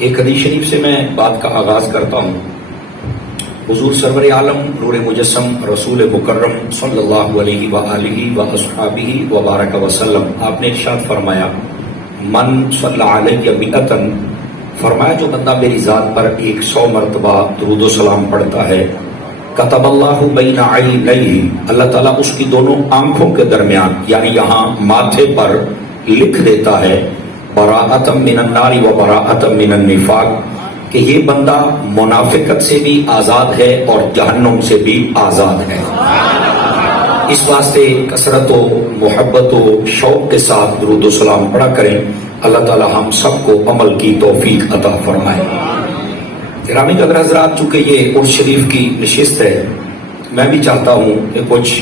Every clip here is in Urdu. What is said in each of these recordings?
ایک حدیث شریف سے میں بات کا آغاز کرتا ہوں۔ حضور سرور عالم نور مجسم رسول مکرم صلی اللہ علیہ وآلہ واصحابہ وبارک وسلم، آپ نے ارشاد فرمایا من صلی علیہ مئۃ، فرمایا جو بندہ میری ذات پر 100 مرتبہ درود و سلام پڑھتا ہے، کتب اللہ بین عینیہ، اللہ تعالیٰ اس کی دونوں آنکھوں کے درمیان یعنی یہاں ماتھے پر لکھ دیتا ہے براءۃ من النار و براءۃ من النفاق، کہ یہ بندہ منافقت سے بھی آزاد ہے اور جہنم سے بھی آزاد ہے۔ اس واسطے کثرت و محبت و شوق کے ساتھ درود و سلام پڑھا کریں، اللہ تعالی ہم سب کو عمل کی توفیق عطا فرمائے۔ گرامی قدر حضرات، چونکہ یہ عرس شریف کی نشست ہے، میں بھی چاہتا ہوں کہ کچھ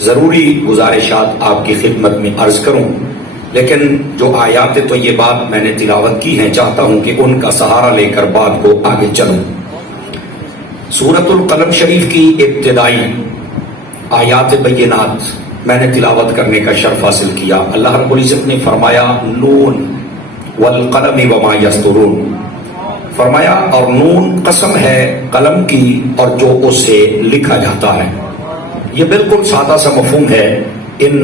ضروری گزارشات آپ کی خدمت میں عرض کروں، لیکن جو آیات طیبات میں نے تلاوت کی ہیں چاہتا ہوں کہ ان کا سہارا لے کر بات کو آگے چلوں۔ سورۃ القلم شریف کی ابتدائی آیات بینات میں نے تلاوت کرنے کا شرف حاصل کیا۔ اللہ رب العزت نے فرمایا نون والقلم وما یسطرون، فرمایا اور نون قسم ہے قلم کی اور جو اس سے لکھا جاتا ہے۔ یہ بالکل سادہ سا مفہوم ہے ان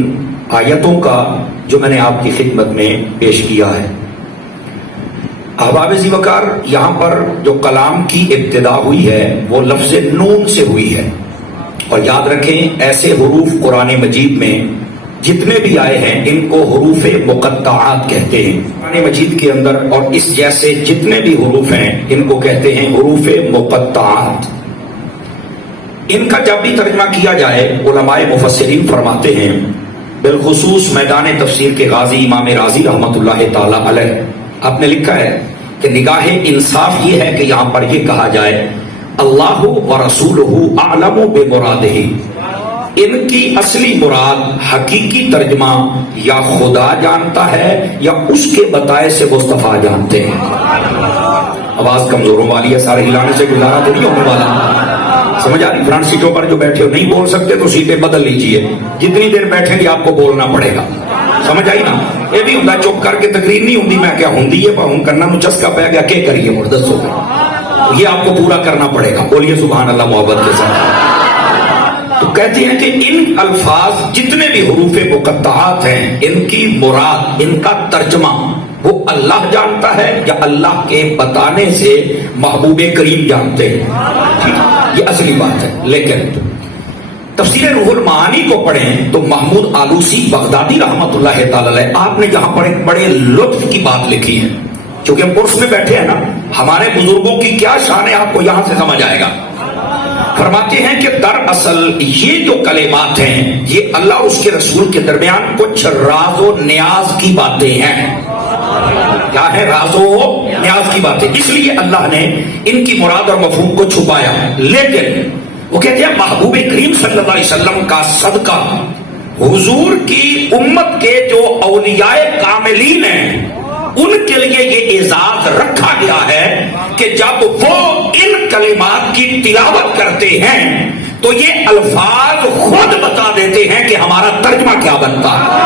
آیتوں کا جو میں نے آپ کی خدمت میں پیش کیا ہے۔ احباب ذی وقار، یہاں پر جو کلام کی ابتدا ہوئی ہے وہ لفظ نون سے ہوئی ہے، اور یاد رکھیں ایسے حروف قرآن مجید میں جتنے بھی آئے ہیں ان کو حروف مقطعات کہتے ہیں۔ قرآن مجید کے اندر اور اس جیسے جتنے بھی حروف ہیں ان کو کہتے ہیں حروف مقطعات۔ ان کا جب بھی ترجمہ کیا جائے علماء مفسرین فرماتے ہیں، بالخصوص میدان تفسیر کے غازی امام رازی رحمۃ اللہ تعالی علیہ، آپ نے لکھا ہے کہ نگاہ انصاف یہ ہے کہ یہاں پر یہ کہا جائے اللہ و رسولہ اعلم بمرادہ، ان کی اصلی مراد حقیقی ترجمہ یا خدا جانتا ہے یا اس کے بتائے سے مصطفیٰ جانتے ہیں۔ آواز کمزوروں والی ہے، سارے ہلانے سے گزارا تو نہیں ہونے والا، سمجھ آ رہی؟ فرنٹ سیٹوں پر جو بیٹھے ہو نہیں بول سکتے تو سیٹیں بدل لیجئے، جتنی دیر بیٹھیں گے آپ کو بولنا پڑے گا، سمجھ آئی نا؟ یہ بھی ہوں چپ کر کے تقریر نہیں ہوں میں کیا ہوں ہوں کرنا نو چسکا پہ گیا کہ کریے اور دسو، یہ آپ کو پورا کرنا پڑے گا۔ بولیے سبحان اللہ محبت کے ساتھ۔ تو کہتے ہیں کہ ان الفاظ جتنے بھی حروف مقطعات ہیں ان کی مراد، ان کا ترجمہ وہ اللہ جانتا ہے یا اللہ کے بتانے سے محبوب کریم جانتے ہیں، یہ اصلی بات ہے۔ لیکن تفسیر روح المعانی کو پڑھیں تو محمود آلوسی بغدادی رحمت اللہ تعالی علیہ، آپ نے یہاں پر ایک بڑے لطف کی بات لکھی ہے، چونکہ ہم عرس میں بیٹھے ہیں نا، ہمارے بزرگوں کی کیا شان ہے آپ کو یہاں سے سمجھ آئے گا۔ فرماتے ہیں کہ دراصل یہ جو کلمات ہیں یہ اللہ اور اس کے رسول کے درمیان کچھ راز و نیاز کی باتیں ہیں۔ کیا ہے؟ راز و نیاز کی باتیں، اس لیے اللہ نے ان کی مراد اور مفہوم کو چھپایا۔ لیکن وہ کہتے ہیں محبوب کریم صلی اللہ علیہ وسلم کا صدقہ حضور کی امت کے جو اولیاء کاملین ہیں ان کے لیے یہ اعزاز رکھا گیا ہے کہ جب وہ ان کلمات کی تلاوت کرتے ہیں تو یہ الفاظ خود بتا دیتے ہیں کہ ہمارا ترجمہ کیا بنتا ہے۔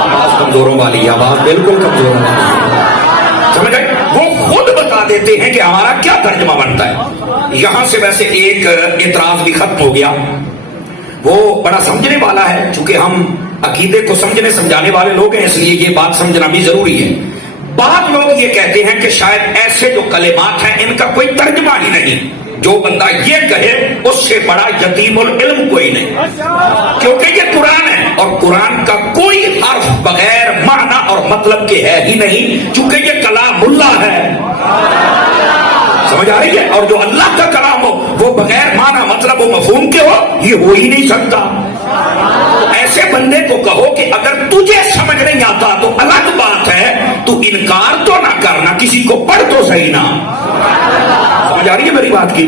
آواز کمزوروں والی، آواز بالکل کمزوروں والی، سمجھ گئے؟ وہ خود بتا دیتے ہیں کہ ہمارا کیا ترجمہ بنتا ہے۔ یہاں سے ویسے ایک اعتراض بھی ختم ہو گیا، وہ بڑا سمجھنے والا ہے، چونکہ ہم عقیدے کو سمجھنے سمجھانے والے لوگ ہیں اس لیے یہ بات سمجھنا بھی ضروری ہے۔ بعض لوگ یہ کہتے ہیں کہ شاید ایسے جو کلمات ہیں ان کا کوئی ترجمہ ہی نہیں، جو بندہ یہ کہے اس سے بڑا یتیم العلم کوئی نہیں، کیونکہ یہ قرآن ہے اور قرآن کا کوئی حرف بغیر معنی اور مطلب کے ہے ہی نہیں، چونکہ یہ کلام اللہ ہے، سمجھ آ رہی ہے؟ اور جو اللہ کا کلام ہو وہ بغیر معنی مطلب و مفہوم کے ہو یہ ہو ہی نہیں سکتا۔ ایسے بندے کو کہو کہ اگر تجھے سمجھ نہیں آتا تو الگ بات ہے، تو انکار تو نہ کرنا، کسی کو پڑھ تو صحیح نا، سمجھ آ رہی ہے میری بات کی؟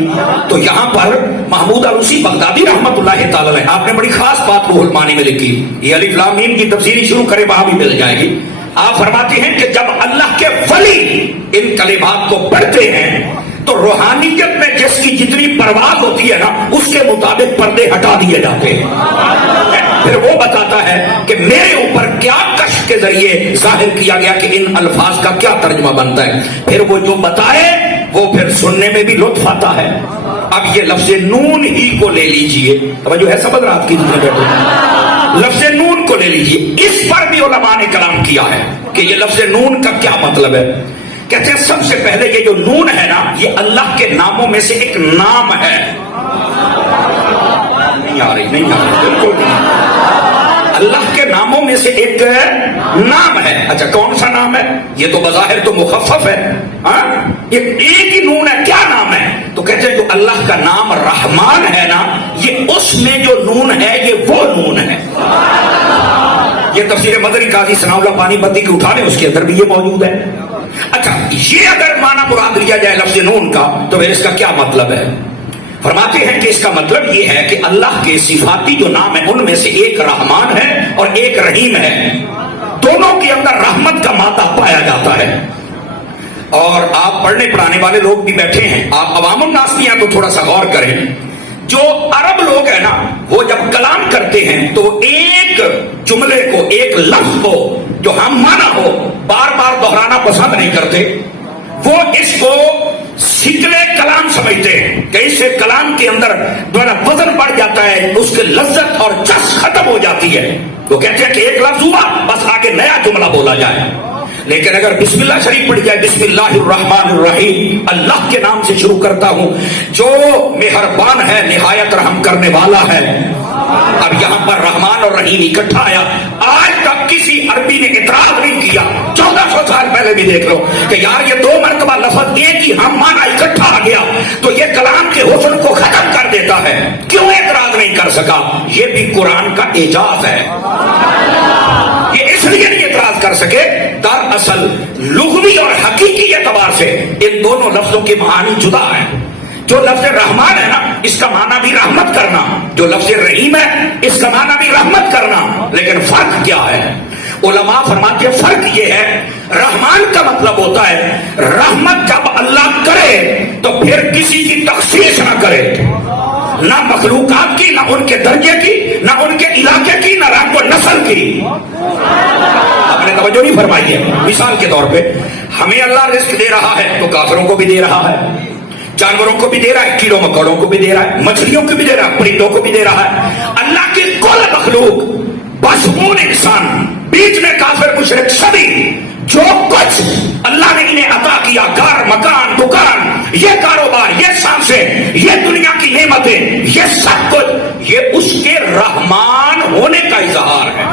تو یہاں پر محمود آلوسی بغدادی رحمت اللہ تعالی علیہ، آپ نے بڑی خاص بات روح المعانی میں لکھی، یہ الف لام میم کی تفسیری شروع کرے وہاں بھی مل جائے گی۔ آپ فرماتے ہیں کہ جب اللہ کے ولی ان کلمات کو پڑھتے ہیں تو روحانیت میں جس کی جتنی پرواز ہوتی ہے نا اس کے مطابق پردے ہٹا دیے جاتے ہیں۔ پھر وہ بتاتا ہے کہ میرے اوپر کیا کشف کے ذریعے ظاہر کیا گیا کہ ان الفاظ کا کیا ترجمہ بنتا ہے. پھر وہ جو بتائے وہ پھر سننے میں بھی لطف آتا ہے. اب یہ لفظ نون ہی کو لے لیجئے, جو ہے سمجھ رات کی جتنے بیٹھے, لفظ نون کو لے لیجئے. اس پر بھی علماء نے کلام کیا ہے کہ یہ لفظ نون کا کیا مطلب ہے. کہتے ہیں سب سے پہلے یہ جو نون ہے نا, یہ اللہ کے ناموں میں سے ایک نام ہے. نہیں آ رہی بالکل نہیں. اللہ کے ناموں میں سے ایک نام ہے. اچھا کون سا نام ہے؟ یہ تو بظاہر تو مخفف ہے, ایک ہی نون ہے. کیا نام ہے؟ تو کہتے ہیں جو اللہ کا نام رحمان ہے نا, یہ اس میں جو نون ہے یہ وہ نون ہے. یہ تفسیر مدنی قاضی ثناء اللہ پانی پتی کی اٹھا لیں, اس کے اندر بھی یہ موجود ہے. اچھا یہ اگر معنی مراد لیا جائے لفظ نون کا تو پھر اس کا کیا مطلب ہے؟ فرماتے ہیں کہ اس کا مطلب یہ ہے کہ اللہ کے صفاتی جو نام ہے ان میں سے ایک رحمان ہے اور ایک رحیم ہے. دونوں کے اندر رحمت کا مادہ پایا جاتا ہے. اور آپ پڑھنے پڑھانے والے لوگ بھی بیٹھے ہیں, آپ عوام الناس بھی ہیں تو تھوڑا سا غور کریں. جو عرب لوگ ہیں نا, وہ جب کلام کرتے ہیں تو ایک جملے کو, ایک لفظ کو جو ہم مانا ہو بار بار دہرانا پسند نہیں کرتے. وہ اس کو سکلے کلام سمجھتے ہیں کہ اس سے کلام کے اندر دوبارہ وزن بڑھ جاتا ہے, اس کی لذت اور چس ختم ہو جاتی ہے. وہ کہتے ہیں کہ ایک لفظ ہوا بس آگے نیا جملہ بولا جائے. لیکن اگر بسم اللہ شریف پڑھ جائے, بسم اللہ الرحمن الرحیم, اللہ کے نام سے شروع کرتا ہوں جو مہربان ہے نہایت رحم کرنے والا ہے. اب یہاں پر رحمان اور رحیم اکٹھا آیا. آج تک کسی عربی نے اعتراض نہیں کیا, 1400 سال پہلے بھی دیکھ لو کہ یار یہ دو مرتبہ لفظ ایک ہی ہم مانا اکٹھا آ گیا تو یہ کلام کے حسن کو ختم کر دیتا ہے. کیوں اعتراض نہیں کر سکا؟ یہ بھی قرآن کا اعجاز ہے. یہ اس لیے نہیں اعتراض کر سکے, دراصل لغوی اور حقیقی اعتبار سے ان دونوں لفظوں کے معانی جدا ہیں. جو لفظ رحمان ہے نا, اس کا معنی بھی رحمت کرنا. جو لفظ رحیم ہے اس کا معنی بھی رحمت کرنا. لیکن فرق کیا ہے؟ علماء فرماتے ہیں فرق یہ ہے, رحمان کا مطلب ہوتا ہے رحمت جب اللہ کرے تو پھر کسی کی تخصیص نہ کرے, نہ مخلوقات کی, نہ ان کے درجے کی, نہ ان کے علاقے کی, نہ رنگ و نسل کی. آپ نے توجہ نہیں فرمائی ہے. مثال کے طور پہ ہمیں اللہ رزق دے رہا ہے تو کافروں کو بھی دے رہا ہے, جانوروں کو بھی دے رہا ہے, کیڑوں مکوڑوں کو بھی دے رہا ہے, مچھلیوں کو بھی دے رہا ہے, پرندوں کو بھی دے رہا ہے. اللہ کی کل مخلوق, بشمول انسان, بیچ میں کافر مشرک, سبھی جو کچھ اللہ نے انہیں عطا کیا, گھر, مکان, دکان, یہ کاروبار, یہ سانسیں, یہ دنیا کی نعمتیں, یہ سب کچھ یہ اس کے رحمان ہونے کا اظہار ہے.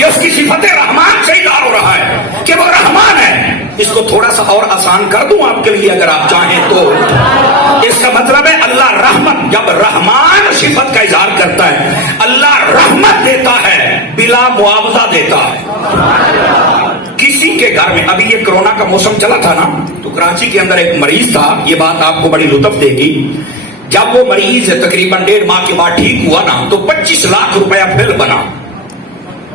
یہ اس کی صفت رحمان سے اظہار ہو رہا ہے کہ وہ رحمان ہے. اس کو تھوڑا سا اور آسان کر دوں آپ کے لیے اگر آپ چاہیں تو. اس کا مطلب ہے اللہ رحمت, جب رحمان صفت کا اظہار کرتا ہے, اللہ رحمت دیتا ہے بلا معاوضہ دیتا ہے. کسی کے گھر میں, ابھی یہ کرونا کا موسم چلا تھا نا, تو کراچی کے اندر ایک مریض تھا, یہ بات آپ کو بڑی لطف دے گی. جب وہ مریض تقریباً 1.5 ماہ کے بعد ٹھیک ہوا نا, تو 25 لاکھ روپیہ بل بنا.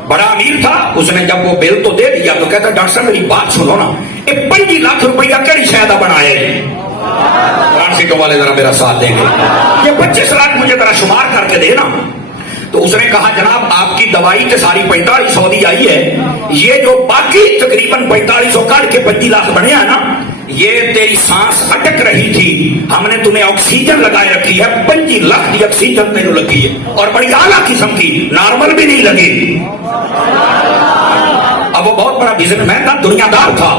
بڑا امیر تھا, اس نے جب وہ بل تو دے دیا تو کہتا ڈاکٹر صاحب میری بات سنو نا, 25 لاکھ روپیہ کیڑی شاید بنائے, ٹرانسیٹوں والے ذرا میرا ساتھ دیں گے, یہ 25 لاکھ مجھے ذرا شمار کر کے دینا. تو اس نے کہا جناب آپ کی دوائی کے ساری 4500 دی آئی ہے, یہ جو باقی تقریباً 4500 کر کے 25 لاکھ بنے ہیں نا, یہ تیری سانس اٹک رہی تھی, ہم نے تمہیں آکسیجن لگائے رکھی ہے, 25 لاکھ کی آکسیجن تیرے لگی ہے, اور بڑی اعلیٰ قسم کی, نارمل بھی نہیں لگی. اب وہ بہت بڑا بزنس مین تھا, دنیا دار تھا,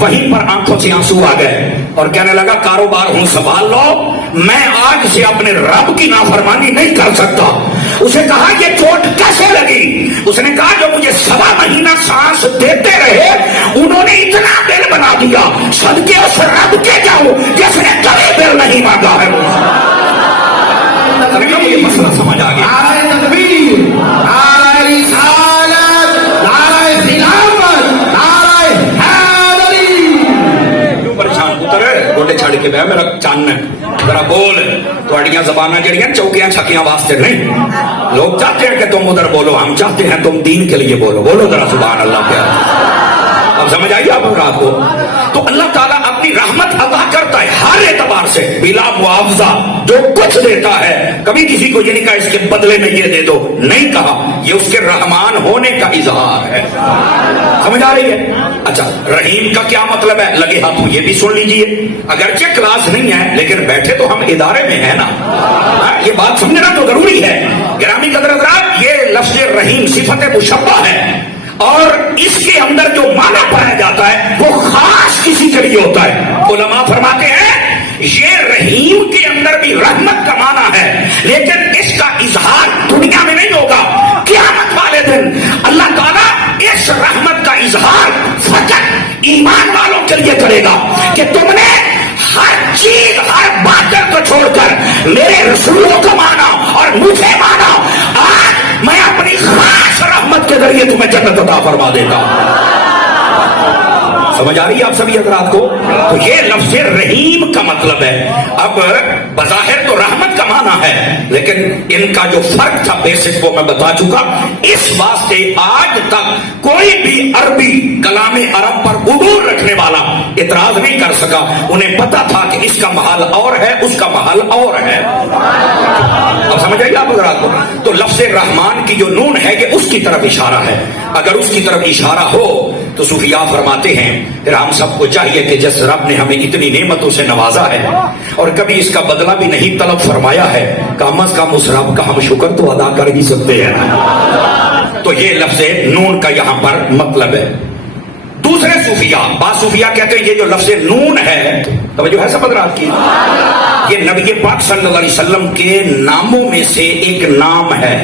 وہیں پر آنکھوں سے آنسو آ گئے اور کہنے لگا کاروبار ہوں سنبھال لو, میں آج سے اپنے رب کی نافرمانی نہیں کر سکتا. اسے کہا یہ چوٹ کیسے لگی؟ اس نے کہا جو مجھے 1.25 مہینہ سانس دیتے رہے انہوں نے اتنا بل بنا دیا, صدقے اس رب کے جاؤ جس نے کبھی بل نہیں مانگا ہے. یہ مسئلہ سمجھ آ گیا. نعرہ تکبیر, نعرہ رسالت, نعرہ خلافت, نعرہ حیدری. کیوں پریشان پتر ہے, گوڈے چھڑ کے بہ میرا چان ہے, ذرا بول. تھوڑیاں زبانیں جڑیاں چوکیاں چھکیاں واسطے نہیں. لوگ چاہتے ہیں کہ تم ادھر بولو, ہم چاہتے ہیں تم دین کے لیے بولو. بولو ذرا سبحان اللہ. کیا اب سمجھ آئی آپ رات کو؟ تو اللہ تعالیٰ اپنی رحمت عطا کرتا ہے ہر اعتبار سے بلا معاوضہ، جو کچھ دیتا ہے کبھی کسی کو یہ نہیں کہا اس کے بدلے میں یہ دے دو، نہیں کہا، یہ اس کے رحمان ہونے کا اظہار ہے۔ سمجھ آ رہی ہے؟ اچھا، رحیم کا کیا مطلب ہے؟ لگے ہاتھوں یہ بھی سن لیجئے، اگرچہ کلاس نہیں ہے لیکن بیٹھے تو ہم ادارے میں ہیں نا، یہ بات سمجھنا تو ضروری ہے۔ گرامی قدر حضرات، یہ لفظ رحیم صفت مشبہ ہے، اور اس کے اندر جو معنی پایا جاتا ہے وہ خاص کسی کے لیے ہوتا ہے۔ علماء فرماتے ہیں یہ رحیم کے اندر بھی رحمت کا معنی ہے، لیکن اس کا اظہار دنیا میں نہیں ہوگا، قیامت والے دن اللہ تعالیٰ اس رحمت کا اظہار فقط ایمان والوں کے لیے کرے گا کہ تم نے ہر چیز ہر باطل کو چھوڑ کر میرے رسولوں کو مانا اور مجھے مانا، آج میں اپنی خاص رحمت کے ذریعے تمہیں جنت عطا فرما دیتا ہوں۔ سمجھ آ رہی ہے آپ سبھی حضرات کو؟ تو یہ لفظ رحیم کا مطلب ہے۔ اب بظاہر تو رحمت کا معنی ہے، لیکن ان کا جو فرق تھا بیسک وہ میں بتا چکا۔ اس واسطے آج تک کوئی بھی عربی کلام عرب پر عبور رکھنے والا اعتراض نہیں کر سکا، انہیں پتا تھا کہ اس کا محل اور ہے، اس کا محل اور ہے۔ اب سمجھ آئیے آپ حضرات کو؟ تو لفظ رحمان کی جو نون ہے یہ اس کی طرف اشارہ ہے۔ اگر اس کی طرف اشارہ ہو تو صوفیاء فرماتے ہیں پھر ہم سب کو چاہیے کہ جس رب نے ہمیں اتنی نعمتوں سے نوازا ہے اور کبھی اس کا بدلہ بھی نہیں طلب فرمایا ہے، کم از کم اس رب کا ہم شکر تو ادا کر ہی سکتے ہیں۔ تو یہ لفظ نون کا یہاں پر مطلب ہے۔ دوسرے صوفیاء، بعض صوفیاء کہتے ہیں یہ جو لفظ نون ہے، توجہ ہے سب حضرات کی، یہ نبی پاک صلی اللہ علیہ وسلم کے ناموں میں سے ایک نام ہے۔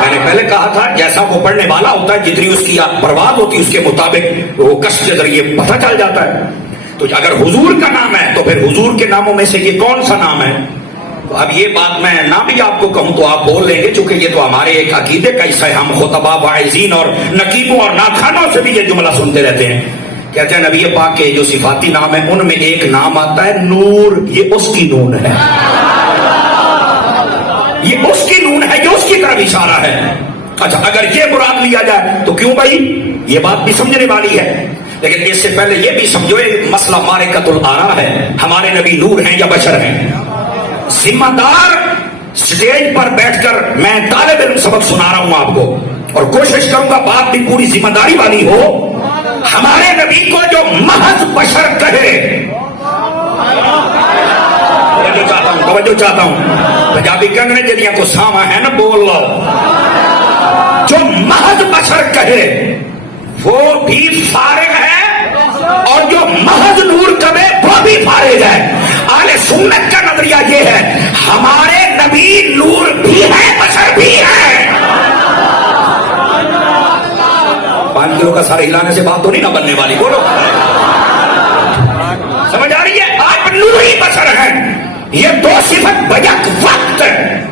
میں نے پہلے کہا تھا جیسا وہ پڑھنے والا ہوتا ہے جتنی اس کی پرواز ہوتی ہے اس کے مطابق وہ کشف کے ذریعے پتہ چل جاتا ہے۔ تو اگر حضور کا نام ہے تو پھر حضور کے ناموں میں سے یہ کون سا نام ہے؟ تو اب یہ بات میں نہ بھی آپ کو کہوں تو آپ بول لیں گے، چونکہ یہ تو ہمارے ایک عقیدے کا حصہ ہے، ہم خطباء واعظین اور نقیبوں اور ناخوانوں سے بھی یہ جملہ سنتے رہتے ہیں، کہتے ہیں نبی پاک کے جو صفاتی نام ہیں ان میں ایک نام آتا ہے نور، یہ اس کی نون ہے، یہ اس کی نون ہے، یہ اس کی طرف اشارہ ہے۔ اچھا، اگر یہ مراد لیا جائے تو کیوں بھائی، یہ بات بھی سمجھنے والی ہے، لیکن اس سے پہلے یہ بھی سمجھو یہ مسئلہ معرکۃ الآراء ہے، ہمارے نبی نور ہیں یا بشر ہیں؟ ذمہ دار سٹیج پر بیٹھ کر میں طالب علم سبق سنا رہا ہوں آپ کو، اور کوشش کروں گا بات بھی پوری ذمہ داری والی ہو۔ ہمارے نبی کو جو محض بشر کہے، توجہ چاہتا ہوں، پنجابی کنگنے جنیا کو ساما ہے نا بول لو، جو محض بشر کہے وہ بھی فارغ ہے، اور جو محض نور کہے وہ بھی فارغ ہے۔ اہل سنت کا نظریہ یہ ہے ہمارے نبی نور بھی ہے بشر بھی ہے۔ 5 کلو کا سارا ہلانے سے بات تو نہیں نہ بننے والی، بولو سمجھ آ رہی ہے؟ آپ نوری بشر ہیں، یہ دو صفت بیک وقت ہے۔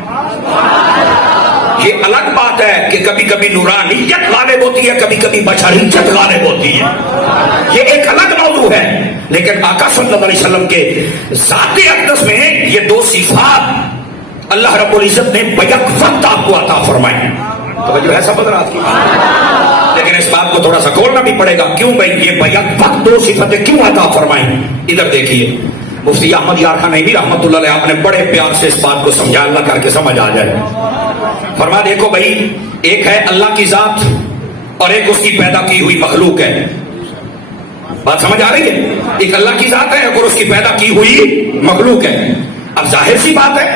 یہ الگ بات ہے کہ کبھی کبھی نورانیت غالب ہوتی ہے، کبھی کبھی بشریت غالب ہوتی ہے، یہ ایک الگ موضوع ہے، لیکن آقا صلی اللہ علیہ وسلم کے ذات اقدس میں یہ دو صفات اللہ رب العزت نے بیک وقت آپ کو عطا فرمائی۔ توجہ ہے سب حضرات کی؟ لیکن اس بات کو تھوڑا سا کھولنا بھی پڑے گا، کیوں بھائی یہ بیک وقت دو صفتیں کیوں عطا فرمائی؟ ادھر دیکھیے، مفتی احمد یار خان نعیمی رحمۃ اللہ علیہ آپ نے بڑے پیار سے اس بات کو سمجھا، اللہ کر کے سمجھ آ جائے۔ فرما دیکھو بھائی، ایک ہے اللہ کی ذات اور ایک اس کی پیدا کی ہوئی مخلوق ہے، بات سمجھ آ رہی ہے؟ ایک اللہ کی ذات ہے اور اس کی پیدا کی ہوئی مخلوق ہے۔ اب ظاہر سی بات ہے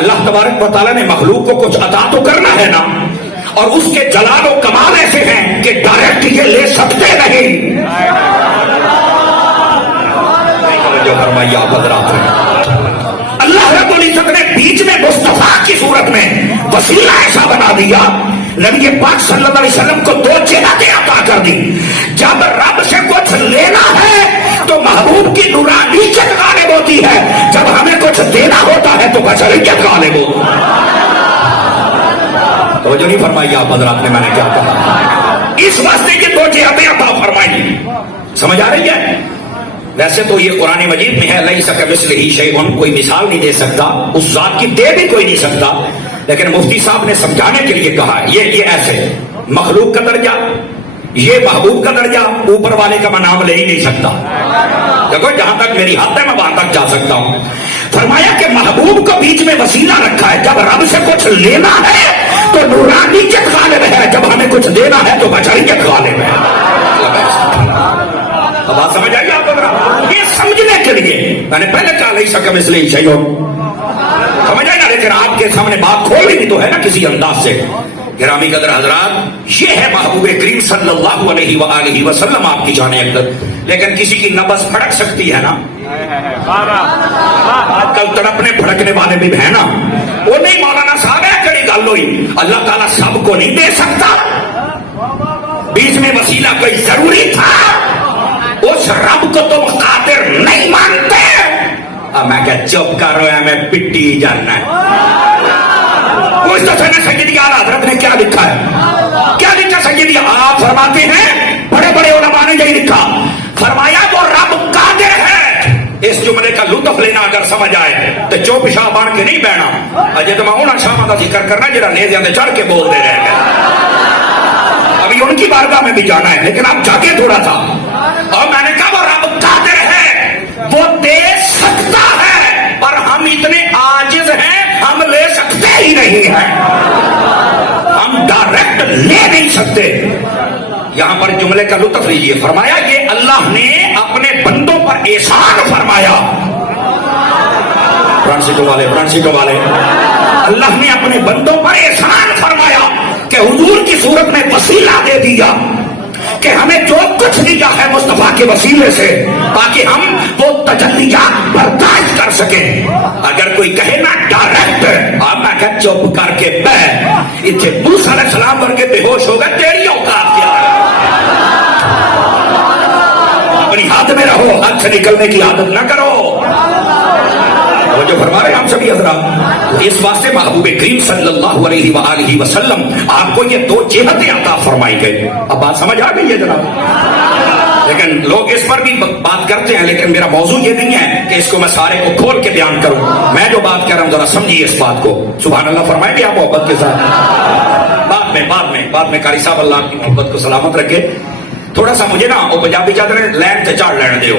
اللہ تبارک و تعالیٰ نے مخلوق کو کچھ عطا تو کرنا ہے نا، اور اس کے جلال و کمال ایسے ہیں کہ ڈائریکٹ یہ لے سکتے نہیں۔ جو فرمایا حضرات اللہ رب العزت نے بیچ میں مصطفیٰ کی صورت میں وسیلہ ایسا بنا دیا، نبی پاک صلی اللہ علیہ وسلم کو 2 جنتیں عطا کر دی۔ جب رب سے کچھ لینا ہے تو محبوب کی نورانیت غالب ہوتی ہے، جب ہمیں کچھ دینا ہوتا ہے تو بشریت غالب ہوتی ہے۔ توجہ نہیں فرمائی آپ حضرات نے میں نے کیا کہا؟ اس واسطے یہ 2 جنتیں عطا فرمائی، سمجھ آ رہی ہے؟ ویسے تو یہ قرآن مجید میں ہے لیس کمثلہ شیء، کوئی مثال نہیں دے سکتا، اس ذات کی دے بھی کوئی نہیں سکتا، لیکن مفتی صاحب نے سمجھانے کے لیے کہا یہ ایسے مخلوق کا درجہ، یہ محبوب کا درجہ اوپر والے کا میں نام لے ہی نہیں سکتا. دیکھو جہاں تک میری حد ہے میں وہاں تک جا سکتا ہوں. فرمایا کہ محبوب کو بیچ میں وسیلہ رکھا ہے. جب رب سے کچھ لینا ہے تو نورانیت غالب ہے, جب ہمیں کچھ دینا ہے تو بشریت غالب ہے. اب بات سمجھ آئی آپ کو؟ یہ سمجھنے کے لیے میں نے پہلے کہا نہیں سکم اس لیے چاہیے سمجھ آئی نا, لیکن آپ کے سامنے بات کھولنی بھی تو ہے نا کسی انداز سے. گرامی قدر حضرات, یہ ہے محبوب کریم صلی اللہ علیہ وآلہ وسلم آپ کی جان اقدس. لیکن کسی کی نبض پھڑک سکتی ہے نا, آج کل تڑپنے پھڑکنے والے بھی ہیں نا. وہ نہیں مولانا صاحب ہے کڑی گل ہوئی, اللہ تعالیٰ سب کو نہیں دے سکتا, بیچ میں وسیلہ کوئی ضروری تھا. اس رب کو تم قادر نہیں مانتے. اب میں کیا چپ کر رہا ہے, میں پٹی جاننا ہے. اس دفعہ سیدی اعلیٰ حضرت نے کیا لکھا ہے, کیا لکھا سیدی آپ فرماتے ہیں, بڑے بڑے علماء نے یہی لکھا, فرمایا وہ رب قادر ہے. اس جملے کا لطف لینا اگر سمجھ آئے تو چوپ شاہ بن کے نہیں بہنا. اجے تو میں انہاں شاہ کا ذکر کرنا جہاں نیزیاں تے چڑھ کے بولتے رہ گئے. ابھی ان کی بارگاہ میں بھی جانا ہے, لیکن آپ جا کے تھوڑا تھا. اور میں نے کہا وہ رب قادر ہے, وہ دے سکتا ہے, پر ہم اتنے عاجز ہیں ہم لے سکتے ہی نہیں ہیں, ہم ڈائریکٹ لے نہیں سکتے. یہاں پر جملے کا لطف لیجیے. فرمایا یہ اللہ نے اپنے بندوں پر احسان فرمایا. فرانسیٹوں والے اللہ نے اپنے بندوں پر احسان فرمایا کہ حضور کی صورت میں وسیلہ دے دیا کہ ہمیں جو کچھ دیا ہے مصطفیٰ کے وسیلے سے, تاکہ ہم وہ تجلیات برداشت کر سکیں. اگر کوئی کہے نا ڈائریکٹ, آپ میں کہ چپ کر کے بیٹھ, اتنے موسیٰ علیہ السلام بن کے بے ہوش ہو گئے, تیری اوقات کیا ہے؟ اپنی ہاتھ میں رہو, ہاتھ سے نکلنے کی عادت نہ کرو. وہ جو فرما رہے ہیں ہم سبھی حضرات, اس واسطے محبوب کریم صلی اللہ علیہ وآلہ وسلم آپ کو یہ دو جہتیں عطا فرمائی گئی. اب بات سمجھ آ گئی ہے جناب؟ لیکن لوگ اس پر بھی بات کرتے ہیں, لیکن میرا موضوع یہ نہیں ہے کہ اس کو میں سارے کو کھول کے بیان کروں. میں جو بات کر رہا ہوں ذرا سمجھیے اس بات کو. سبحان اللہ فرمائیں گے آپ محبت کے ساتھ. بعد میں قاری صاحب اللہ کی محبت کو سلامت رکھے. تھوڑا سا مجھے نا وہ پنجابی چادر لینڈ سے چڑھ لینے دیو,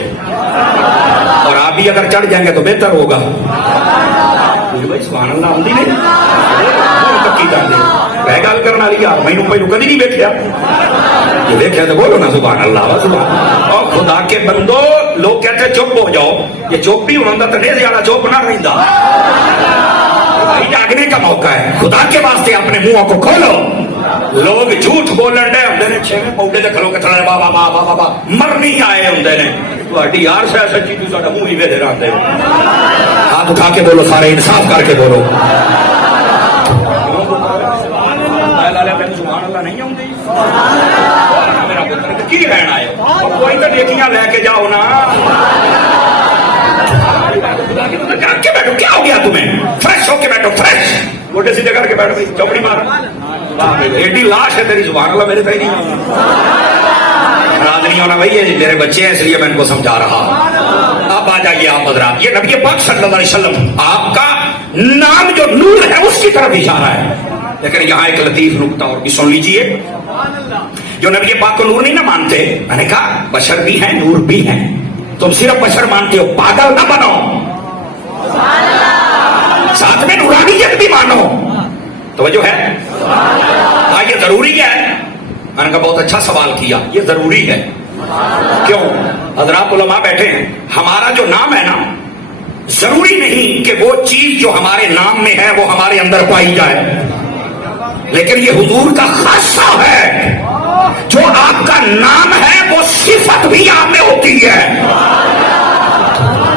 اور آپ بھی اگر چڑھ جائیں گے تو بہتر ہوگا. بھائی سبحان اللہ آمدی نہیں پکی کر دے رہ گل کرنے والی یار, میں پہلو کدی نہیں ویکھیا. یہ دیکھا تو بولو نا سبحان اللہ. سبحان اور خدا کے بندو, لوگ کہتے چپ ہو جاؤ, یہ چپ بھی ہونا تو نیزے والا چپ نہ رہتا. جاگنے کا موقع ہے, خدا کے واسطے اپنے منہوں کو کھولو. لوگ جھوٹ بولن ڈے ہوندے نے, چھویں پودے تے کھلو کے چلے بابا بابا بابا مرنی آئے ہوندے نے. تہاڈی یار سے سچی تو ساڈا منہ ہی ویدے رہندے. ہاتھ اٹھا کے بولو سارے, انصاف کر کے بولو. سبحان اللہ نہیں آؤندی, میرا پتر کی لین آئے, کوئی تو نیکیاں لے کے جاؤ نا. کے بیٹھو, کیا ہو گیا تمہیں؟ فریش ہو کے بیٹھو, فریش گوٹے سیدھے کر کے بیٹھو, بھائی چوپڑی مار. ایڈی لاش ہے تیری, سبحان اللہ میرے پہ نہیں. ناراض نہیں ہونا بھائی, یہ میرے بچے ہیں اس لیے میں ان کو سمجھا رہا. اب آ جائیے آپ حضرات, یہ نبی پاک صلی اللہ علیہ وسلم آپ کا نام جو نور ہے اس کی طرف اشارہ ہے. لیکن یہاں ایک لطیف نکتہ اور بھی سن لیجئے. جو نبی پاک کو نور نہیں نہ مانتے, میں نے کہا بشر بھی ہیں نور بھی ہیں. تم صرف بشر مانتے ہو, پاگل نہ بنو, ساتھ میں نورانیت بھی مانو. توجہ ہے؟ ہاں یہ ضروری ہے. میں نے کہا بہت اچھا سوال کیا, یہ ضروری ہے. کیوں؟ حضرات علماء بیٹھے ہیں, ہمارا جو نام ہے نا, ضروری نہیں کہ وہ چیز جو ہمارے نام میں ہے وہ ہمارے اندر پائی جائے, لیکن یہ حضور کا خاصہ ہے. جو آپ کا نام ہے وہ صفت بھی آپ میں ہوتی ہے,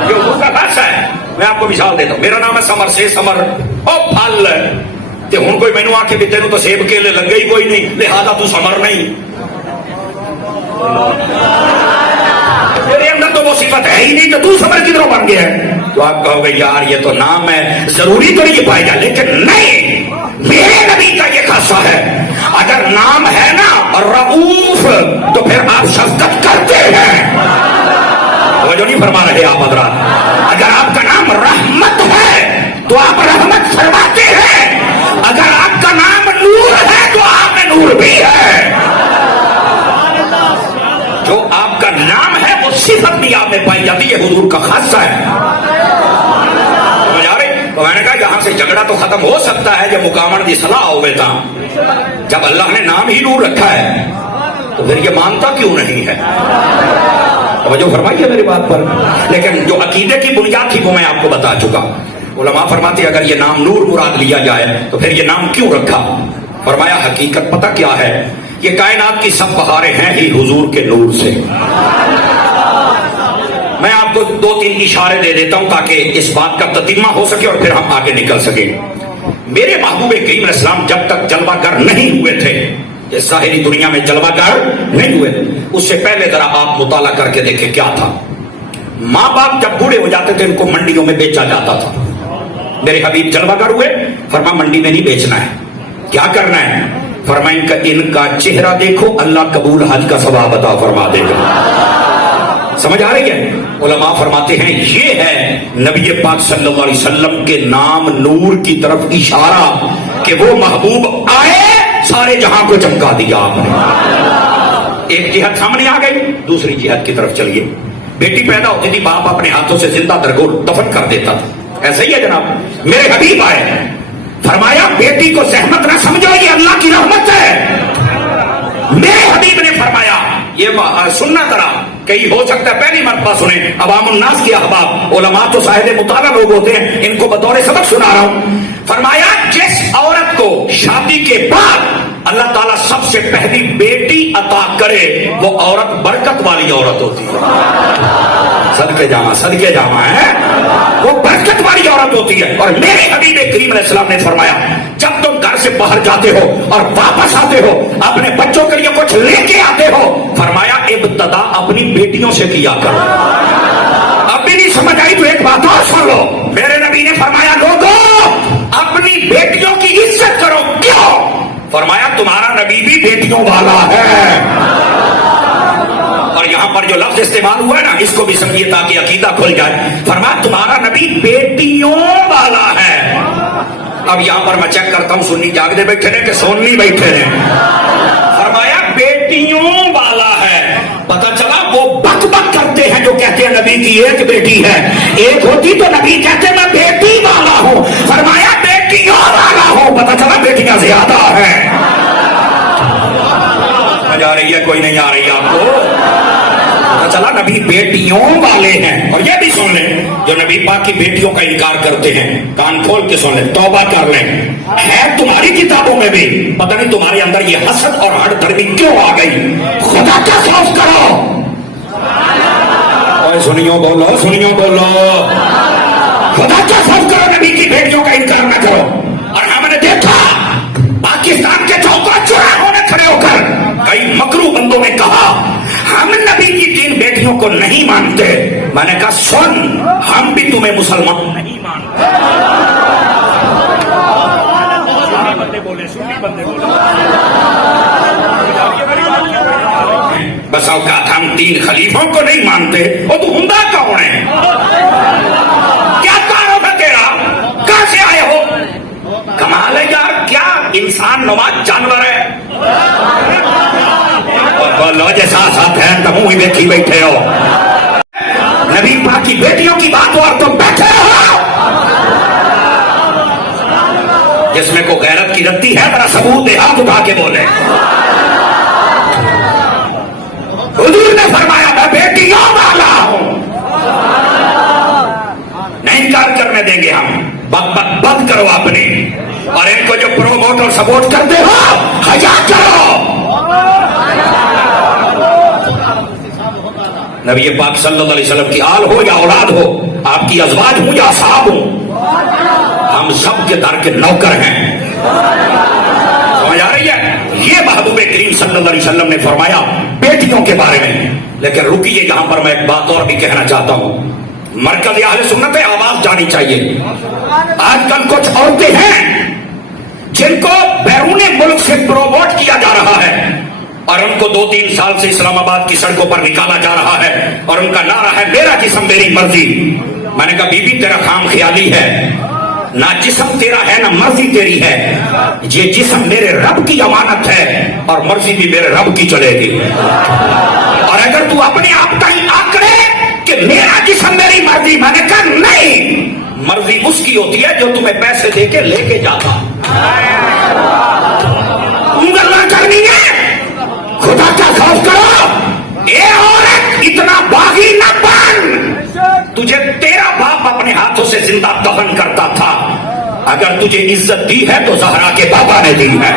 یہ حضور کا خاصہ ہے. میں آپ کو مثال دیتا ہوں, میرا نام ہے سمر سے سمر او پھل, تے ہن کوئی مینوں آکھے بھی تینوں تو سیب کیلے لگے ہی کوئی نہیں, لہذا تو سمر نہیں. میرے اندر تو وہ صفت ہے ہی نہیں, تو سمر کدھروں بن گیا ہے؟ تو آپ کہو گے یار یہ تو نام ہے, ضروری تو نہیں پائے گا. لیکن نہیں, میرے نبی کا یہ خاصہ ہے. اگر نام ہے نا رؤوف تو پھر آپ شفقت کرتے ہیں. توجہ نہیں فرما رہے آپ حضرات. اگر آپ کا نام رحمت ہے تو آپ رحمت فرماتے ہیں. اگر آپ کا نام نور ہے تو آپ میں نور بھی ہے. آپ کا نام ہے وہ صفت بھی آپ میں پائی جاتی ہے، حضور کا خاصہ ہے. تو میں نے کہا یہاں سے جھگڑا تو ختم ہو سکتا ہے جب مقامن کی صلاح ہوئے تھا. جب اللہ نے نام ہی نور رکھا ہے تو پھر یہ مانتا کیوں نہیں ہے؟ توجہ فرمائیے میری بات پر. لیکن جو عقیدے کی بنیاد تھی وہ میں آپ کو بتا چکا. علماء فرماتے اگر یہ نام نور مراد لیا جائے تو پھر یہ نام کیوں رکھا؟ فرمایا حقیقت پتہ کیا ہے؟ یہ کائنات کی سب بہاریں ہیں ہی حضور کے نور سے. میں آپ کو 2-3 اشارے دے دیتا ہوں تاکہ اس بات کا تتمہ ہو سکے اور پھر ہم آگے نکل سکیں. میرے محبوب کریم علیہ السلام جب تک جلوہ گر نہیں ہوئے تھے، اس ظاہری دنیا میں جلوہ گر نہیں ہوئے، اس سے پہلے ذرا آپ مطالعہ کر کے دیکھیں کیا تھا. ماں باپ جب بوڑھے ہو جاتے تھے ان کو منڈیوں میں بیچا جاتا تھا. میرے حبیب جلوہ گر ہوئے، فرما منڈی میں نہیں بیچنا ہے. کیا کرنا ہے؟ فرما ان کا چہرہ دیکھو، اللہ قبول حج کا ثواب عطا فرما دے گا. سمجھ آ رہی ہے؟ علماء فرماتے ہیں یہ ہے نبی پاک صلی اللہ علیہ وسلم کے نام نور کی طرف اشارہ کہ وہ محبوب آئے، سارے جہاں کو چمکا دیا آپ نے. ایک جہت سامنے آ گئی، دوسری جہت کی طرف چلیے. بیٹی پیدا ہوتی تھی، باپ اپنے ہاتھوں سے زندہ درگور دفن کر دیتا تھا. ایسا ہی ہے جناب. میرے حبیب آئے، فرمایا بیٹی کو زحمت نہ سمجھو، یہ اللہ کی رحمت ہے. میرے حبیب نے فرمایا یہ سننا ذرا، کئی ہو سکتا ہے پہلی مرتبہ سنیں. عوام الناس کے احباب، علماء تو صاحب مطالعہ لوگ ہوتے ہیں، ان کو بطور سبق سنا رہا ہوں. فرمایا جس عورت کو شادی کے بعد اللہ تعالیٰ سب سے پہلی بیٹی عطا کرے وہ عورت برکت والی عورت ہوتی ہے. صدقے جامع ہے، وہ برکت والی عورت ہوتی ہے. اور میرے حبیب کریم علیہ السلام نے فرمایا جب تم گھر سے باہر جاتے ہو اور واپس آتے ہو، اپنے بچوں کے لیے کچھ لے کے آتے ہو، فرمایا ابتدا اپنی بیٹیوں سے کیا کرو. اب بھی نہیں سمجھ آئی تو ایک بات اور سن لو. میرے نبی نے فرمایا لوگوں اپنی بیٹیوں کی عزت کرو. کیوں؟ فرمایا تمہارا نبی بھی بیٹیوں والا ہے. اور یہاں پر جو لفظ استعمال ہوا ہے نا، اس کو بھی سمجھیے تاکہ عقیدہ کھل جائے. فرمایا تمہارا نبی بیٹیوں والا ہے. اب یہاں پر میں چیک کرتا ہوں سنی جاگتے بیٹھے رہے کہ سونی بیٹھے رہے. فرمایا بیٹیوں والا ہے. پتہ چلا وہ بک بک کرتے ہیں جو کہتے ہیں نبی کی ایک بیٹی ہے، ایک ہوتی تو نبی کہتے میں بیٹی والا ہوں. فرمایا بیٹیوں والا ہوں. پتہ چلا بیٹیاں زیادہ ہیں. سمجھ آ رہی ہے؟ کوئی نہیں آ رہی آپ کو؟ پتہ چلا نبی بیٹیوں والے ہیں. اور یہ بھی سن لیں جو نبی پاک کی بیٹیوں کا انکار کرتے ہیں، کان کھول کے سن لیں، توبہ کر لیں. ہے تمہاری کتابوں میں بھی، پتہ نہیں تمہارے اندر یہ حسد اور ہٹ دھرمی کیوں آ گئی. خدا کا خوف کرو. سنیوں بولو، سنیوں بولو. خدا کا خوف کرو، نبی کی بیٹیوں کا انکار نہ کرو. اور ہم نے دیکھا پاکستان کے چوکوں چوراہوں میں کھڑے ہو کر کئی مکرو بندوں نے کہا ہم نبی کی 3 بیٹیوں کو نہیں مانتے. میں نے کہا سن، ہم بھی تمہیں مسلمان نہیں مانتے. بس اوقات ہم 3 خلیفوں کو نہیں مانتے. وہ تو ہندا کون ہے؟ کیا کارو ہے تیرا؟ کہاں سے آئے ہو؟ کمال ہے یار، کیا انسان نما جانور ہے. بولو جیسا ساتھ ہے تم ہی دیکھی بیٹھے ہو. نبی پاک کی بیٹیوں کی بات ہو اور تم بیٹھے ہو. جس میں کو غیرت کی رتی ہے ذرا ثبوت دے، ہاتھ اٹھا کے بولے. حضور نے فرمایا میں بیٹیوں والا ہوں. نہیں انکار کرنے دیں گے ہم. بند کرو اپنی، اور ان کو جو پروموٹ اور سپورٹ کرتے ہو حیا کرو. نبی پاک صلی اللہ علیہ وسلم کی آل ہو یا اولاد ہو، آپ کی ازواج ہوں یا اصحاب ہوں، ہم سب کے در کے نوکر ہیں. سمجھ آ رہی ہے؟ یہ محبوب کریم صلی اللہ علیہ وسلم نے فرمایا بیٹیوں کے بارے میں. لیکن رکیے، یہاں پر میں ایک بات اور بھی کہنا چاہتا ہوں. مرکز اہل سنت ہے، آواز جانی چاہیے. آج کل کچھ عورتیں ہیں جن کو بیرون ملک سے پروموٹ کیا جا رہا ہے اور ان کو 2-3 سال سے اسلام آباد کی سڑکوں پر نکالا جا رہا ہے اور ان کا نعرہ ہے میرا جسم میری مرضی. میں نے کہا بی بی تیرا خام خیالی ہے، نہ جسم تیرا ہے نہ مرضی تیری ہے. یہ جسم میرے رب کی امانت ہے اور مرضی بھی میرے رب کی چلے گی. اور اگر تو اپنے مرضی اس کی ہوتی ہے جو تمہیں پیسے دے کے لے کے جاتا. گلا کرنی ہے, خدا کا خوف کرو. اے عورت اتنا باغی نہ بن. تجھے تیرا باپ اپنے ہاتھوں سے زندہ دفن کرتا تھا. اگر تجھے عزت دی ہے تو زہرا کے بابا نے دی ہے.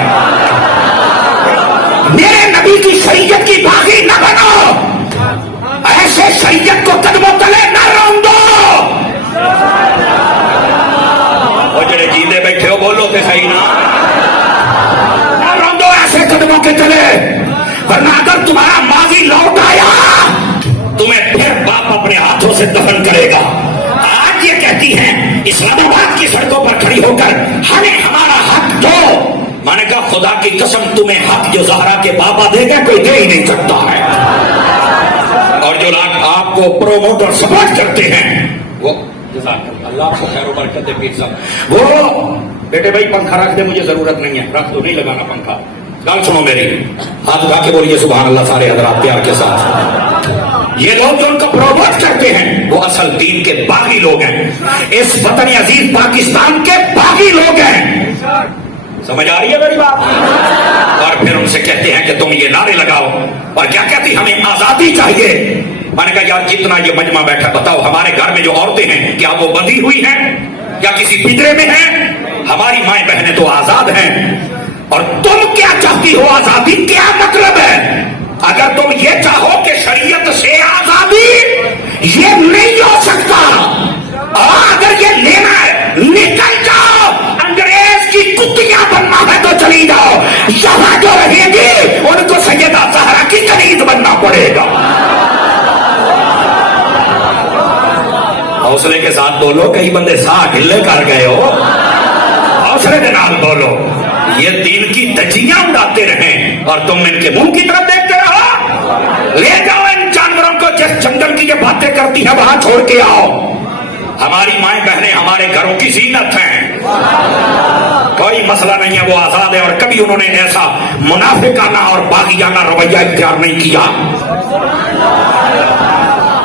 میرے نبی کی شریعت کی باغی نہ بنو. ایسے شریعت کو قدموں تلے نہ روندو. وہ جڑے جیندے بیٹھے ہو بولو کہ صحیح نہ روندو ایسے قدموں کے تلے, ورنہ اگر تمہارا ماضی لوٹ آیا تمہیں پھر باپ اپنے ہاتھوں سے دفن کرے گا. آج یہ کہتی ہیں اسلام آباد کی سڑکوں پر کھڑی ہو کر ہمیں ہمارا حق دو. میں نے کہا خدا کی قسم تمہیں حق جو زہرا کے بابا دے گا کوئی دے ہی نہیں سکتا ہے. اور جو لوگ آپ کو پروموٹ اور سپورٹ کرتے ہیں وہ اللہ کو خیر و برکت دے. پیر صاحب وہ بیٹے بھائی پنکھا رکھ دے, مجھے ضرورت نہیں ہے, رکھ دو, نہیں لگانا پنکھا. گال سنو میری, ہاتھ اٹھا کے بولیے سبحان اللہ سارے حضرات پیار کے ساتھ. یہ لوگ جو ان کو پروموٹ کرتے ہیں وہ اصل دین کے باغی لوگ ہیں, اس وطن عزیز پاکستان کے باغی لوگ ہیں. سمجھ آ رہی ہے میری بات؟ اور پھر ان سے کہتے ہیں کہ تم یہ نعرے لگاؤ, اور کیا کہتی ہمیں آزادی چاہیے. میں نے کہا یار جتنا یہ مجمع بیٹھا بتاؤ ہمارے گھر میں جو عورتیں ہیں کیا وہ بندھی ہوئی ہیں یا کسی پنجرے میں ہیں؟ ہماری مائیں بہنیں تو آزاد ہیں. اور تم کیا چاہتی ہو آزادی کیا مطلب ہے؟ اگر تم یہ چاہو کہ شریعت سے آزادی, یہ نہیں ہو سکتا. اور اگر یہ لینا ہے نکل جاؤ, انگریز کی کتیاں بننا ہے تو چلی جاؤ. یہاں جو رہے گی ان کو سیدہ زہرا کی کنیز بننا پڑے گا. حوصلے کے ساتھ بولو, کئی بندے ساہ ڈھلے کر گئے ہو. حوصلے کے نال بولو. یہ دین کی تجیاں اڑاتے رہیں اور تم ان کے منہ کی طرف دیکھتے رہو. لے جاؤ ان جانوروں کو جس جنگل کی یہ باتیں کرتی ہیں وہاں چھوڑ کے آؤ. ہماری مائیں بہنیں ہمارے گھروں کی زینت ہیں, کوئی مسئلہ نہیں ہے, وہ آزاد ہے. اور کبھی انہوں نے ایسا منافقانہ اور باغیانہ رویہ اختیار نہیں کیا.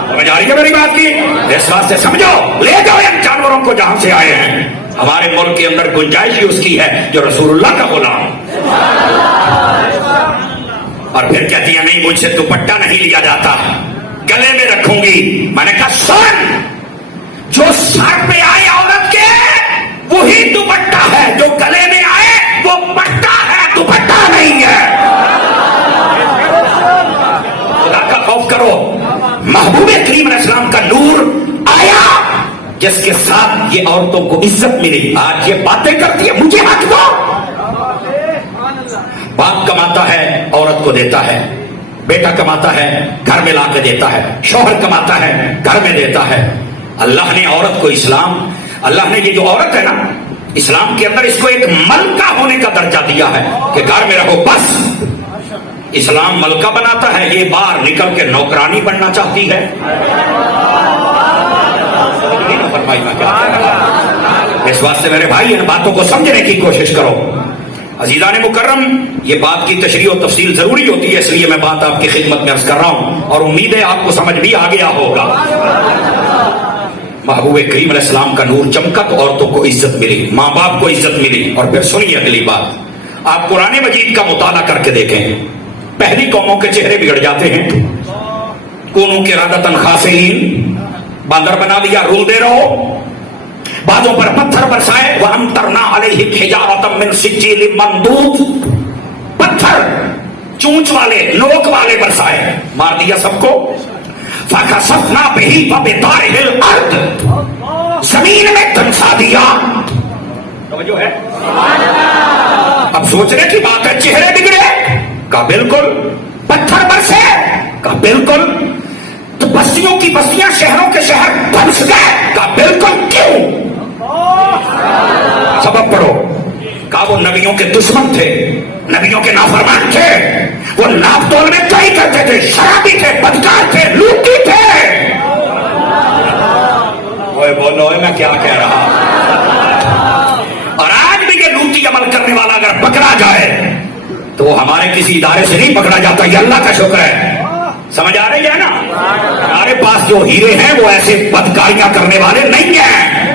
سمجھ آ رہی ہے میری بات کی؟ اس واسطے سمجھو, لے جاؤ ان جانوروں کو جہاں سے آئے ہیں. ہمارے ملک کے اندر گنجائش ہی اس کی ہے جو رسول اللہ کا غلام. اور پھر کہتی ہیں نہیں مجھ سے دوپٹہ نہیں لیا جاتا, گلے میں رکھوں گی. میں نے کہا سن, جو سر پہ آئے عورت کے وہی دوپٹہ ہے, جو گلے میں آئے وہ پٹا ہے, دوپٹہ نہیں ہے. خدا کا خوف کرو. محبوب کریم علیہ السلام کا نور آیا جس کے ساتھ یہ عورتوں کو عزت ملی. آج یہ باتیں کرتی ہے مجھے حق دو. باپ کماتا ہے عورت کو دیتا ہے, بیٹا کماتا ہے گھر میں لا کے دیتا ہے, شوہر کماتا ہے گھر میں دیتا ہے. اللہ نے عورت کو اللہ نے یہ جو عورت ہے نا اسلام کے اندر اس کو ایک ملکہ ہونے کا درجہ دیا ہے کہ گھر میں رہو بس. اسلام ملکہ بناتا ہے, یہ باہر نکل کے نوکرانی بننا چاہتی ہے. اس واسطے میرے بھائی ان باتوں کو سمجھنے کی کوشش کرو. عزیزان مکرم, یہ بات کی تشریح و تفصیل ضروری ہوتی ہے, اس لیے میں بات آپ کی خدمت میں عرض کر رہا ہوں اور امید ہے آپ کو سمجھ بھی آ گیا ہوگا. محبوب کریم علیہ السلام کا نور چمکا تو عورتوں کو عزت ملی, ماں باپ کو عزت ملی. اور پھر سنیے اگلی بات, آپ قرآن مجید کا مطالعہ کر کے دیکھیں. پہلی قوموں کے چہرے بگڑ جاتے ہیں. کونوں کے رادتن خاسئین, باندر بنا لیا, رول دے رہو. بعضوں پر پتھر برسائے, وَأَمْطَرْنَا عَلَيْهِمْ حِجَارَةً مِّن سِجِّيلٍ مَّنضُودٍ, پتھر چونچ والے نوک والے برسائے, مار دیا سب کو. فَخَسَفْنَا بِهِ وَبِدَارِهِ الْأَرْضِ, زمین میں دھنسا دیا. توجہ ہے؟ اب سوچنے کی بات ہے, چہرے بگڑے کا بالکل, پتھر برسے کا بالکل, تو بستیوں کی بستیاں شہروں کے شہر دھنس گئے کا بالکل. کیوں؟ سبب پڑھو. کہا وہ نبیوں کے دشمن تھے, نبیوں کے نافرمان تھے, وہ ناپ تول میں کئی کرتے تھے, شرابی تھے, بدکار تھے, لوٹی تھے. اوے بولو میں کیا کہہ رہا. اور آج بھی یہ لوٹی عمل کرنے والا اگر پکڑا جائے تو وہ ہمارے کسی ادارے سے نہیں پکڑا جاتا, یہ اللہ کا شکر ہے. سمجھ آ رہی ہے نا؟ ہمارے پاس جو ہیرے ہیں وہ ایسے بدکاریاں کرنے والے نہیں ہیں.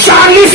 40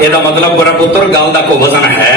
ਇਹਦਾ ਮਤਲਬ ਬੜਾ ਪੁੱਤਰ ਗੱਲ ਦਾ ਕੋ ਵਜ਼ਨ ਹੈ,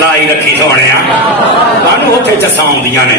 ਲਾਈ ਰੱਖੀ ਸੋਹਣਿਆ, ਤੁਹਾਨੂੰ ਉੱਥੇ ਚਾਸਾਂ ਆਉਂਦੀਆਂ ਨੇ।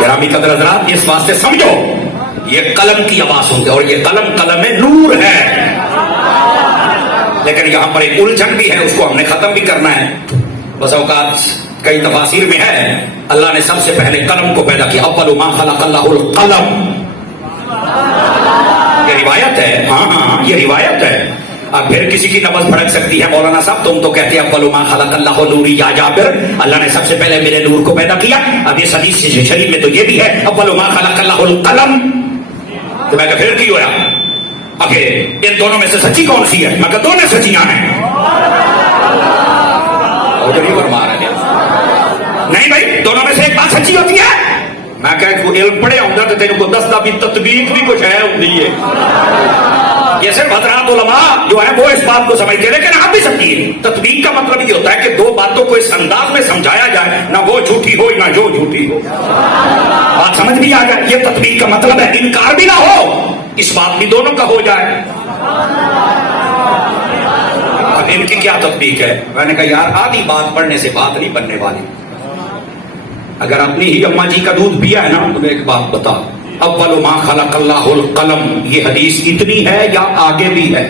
گرامی قدر حضرات اس واسطے سمجھو یہ قلم کی آواز ہوتی ہے اور یہ قلم نور ہے، لیکن یہاں پر ایک الجھن بھی ہے، اس کو ہم نے ختم بھی کرنا ہے۔ بس اوقات کئی تفاسیر میں ہے اللہ نے سب سے پہلے قلم کو پیدا کیا، اول ما خلق اللہ القلم، یہ روایت ہے، ہاں یہ روایت ہے۔ اب پھر کسی کی نبض بھڑک سکتی ہے، مولانا صاحب تم تو کہتے ہیں اول ما خلق اللہ نوری یا جابر، اللہ نے سب سے پہلے میرے نور کو پیدا کیا۔ اب اس حدیث شریف میں تو یہ بھی ہے اول ما خلق اللہ القلم، تو میں کہ پھر کی ہوا؟ آخر ان دونوں میں سے سچی کون سی ہے؟ میں کہ دونوں سچیاں ہیں۔ نہیں بھائی دونوں میں سے ایک بات سچی ہوتی ہے۔ میں کہ علم پڑھے ہوں گا تو تیرے کو دستا بھی تطبیق بھی کچھ ہے ہوتی ہے۔ یہ صرف حضرات علماء جو ہے وہ اس بات کو سمجھتے ہیں، لیکن آپ بھی سمجھیے تطبیق کا مطلب یہ ہوتا ہے کہ دو باتوں کو اس انداز میں سمجھایا جائے نہ وہ جھوٹی ہو نہ جو جھوٹی ہو، بات سمجھ بھی آ جائے، یہ تطبیق کا مطلب ہے۔ انکار بھی نہ ہو، اس بات بھی دونوں کا ہو جائے۔ اب ان کی کیا تطبیق ہے؟ میں نے کہا یار آدھی بات پڑھنے سے بات نہیں بننے والی۔ اگر اپنی ہی اماں جی کا دودھ پیا ہے نا، تمہیں ایک بات بتا، اول ما خلق اللہ القلم، یہ حدیث اتنی ہے یا آگے بھی ہے؟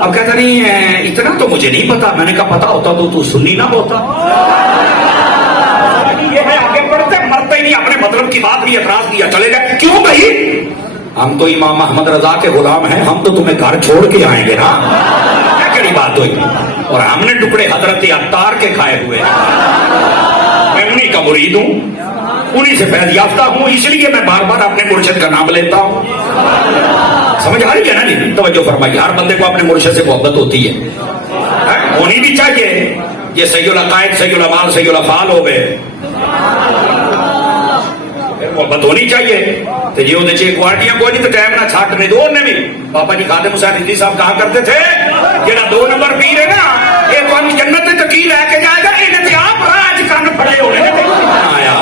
اب کہتا نہیں ہے اتنا تو مجھے نہیں پتا۔ میں نے کہا پتا ہوتا تو سنی نہ ہوتا۔ یہ ہے آگے بڑھتے مرتے ہی نہیں، اپنے مطلب کی بات بھی اعتراض کیا چلے گئے۔ کیوں بھائی؟ ہم تو امام احمد رضا کے غلام ہیں، ہم تو تمہیں گھر چھوڑ کے آئیں گے نا، کیا کری بات ہوئی؟ اور ہم نے ٹکڑے حضرت عطار کے کھائے ہوئے، میں انہی کا مرید ہوں، انہی سے فیض یافتہ ہوں، اس لیے میں بار بار اپنے مرشد کا نام لیتا ہوں۔ سمجھ آ رہی ہے نا جی؟ توجہ فرمائیے، ہر بندے کو اپنے مرشد سے محبت ہوتی ہے، ہونی بھی چاہیے۔ یہ سید العقائد سید الامال سید الافعال ہو گئے، محبت ہونی چاہیے۔ تو یہ ہونے چاہیے کوارٹیاں کوئی نہیں تو ٹائم نہ چھاٹ نہیں دو نے بھی۔ پاپا جی خادم حسین رضوی صاحب کہا کرتے تھے جڑا 2 نمبر پیر ہے نا یہ تو جنت تک لے کے جائے گا، انہیں آپ راج کن پڑے ہوئے آیا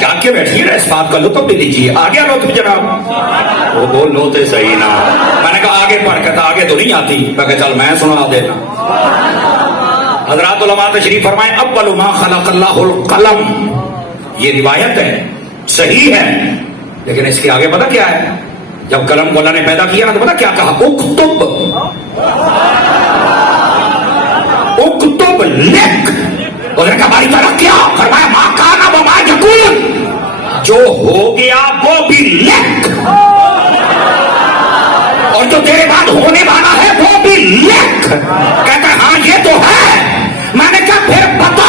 جا کے بیٹھیے نا، اس بات کا لطف بھی لیجیے۔ آگے لطف جناب وہ بول لو تو صحیح نا۔ میں نے کہا آگے پڑھ کے آگے تو نہیں آتی، میں کہا چل میں سنا دینا۔ حضرات علماء تشریف فرمائیں اول ما خلق اللہ القلم، یہ روایت ہے، صحیح ہے، لیکن اس کے آگے پتا کیا ہے؟ جب قلم کو اللہ نے پیدا کیا نا تو پتا کیا کہا؟ اکتب، اکتب لکھ۔ اس نے کہا بھائی تعالیٰ کیا فرمایا؟ ما کانا و ما یکون، جو ہو گیا وہ بھی لکھ، اور جو تیرے بعد ہونے والا ہے وہ بھی لکھ۔ کہتا ہے ہاں یہ تو ہے۔ میں نے کہا پھر بتا،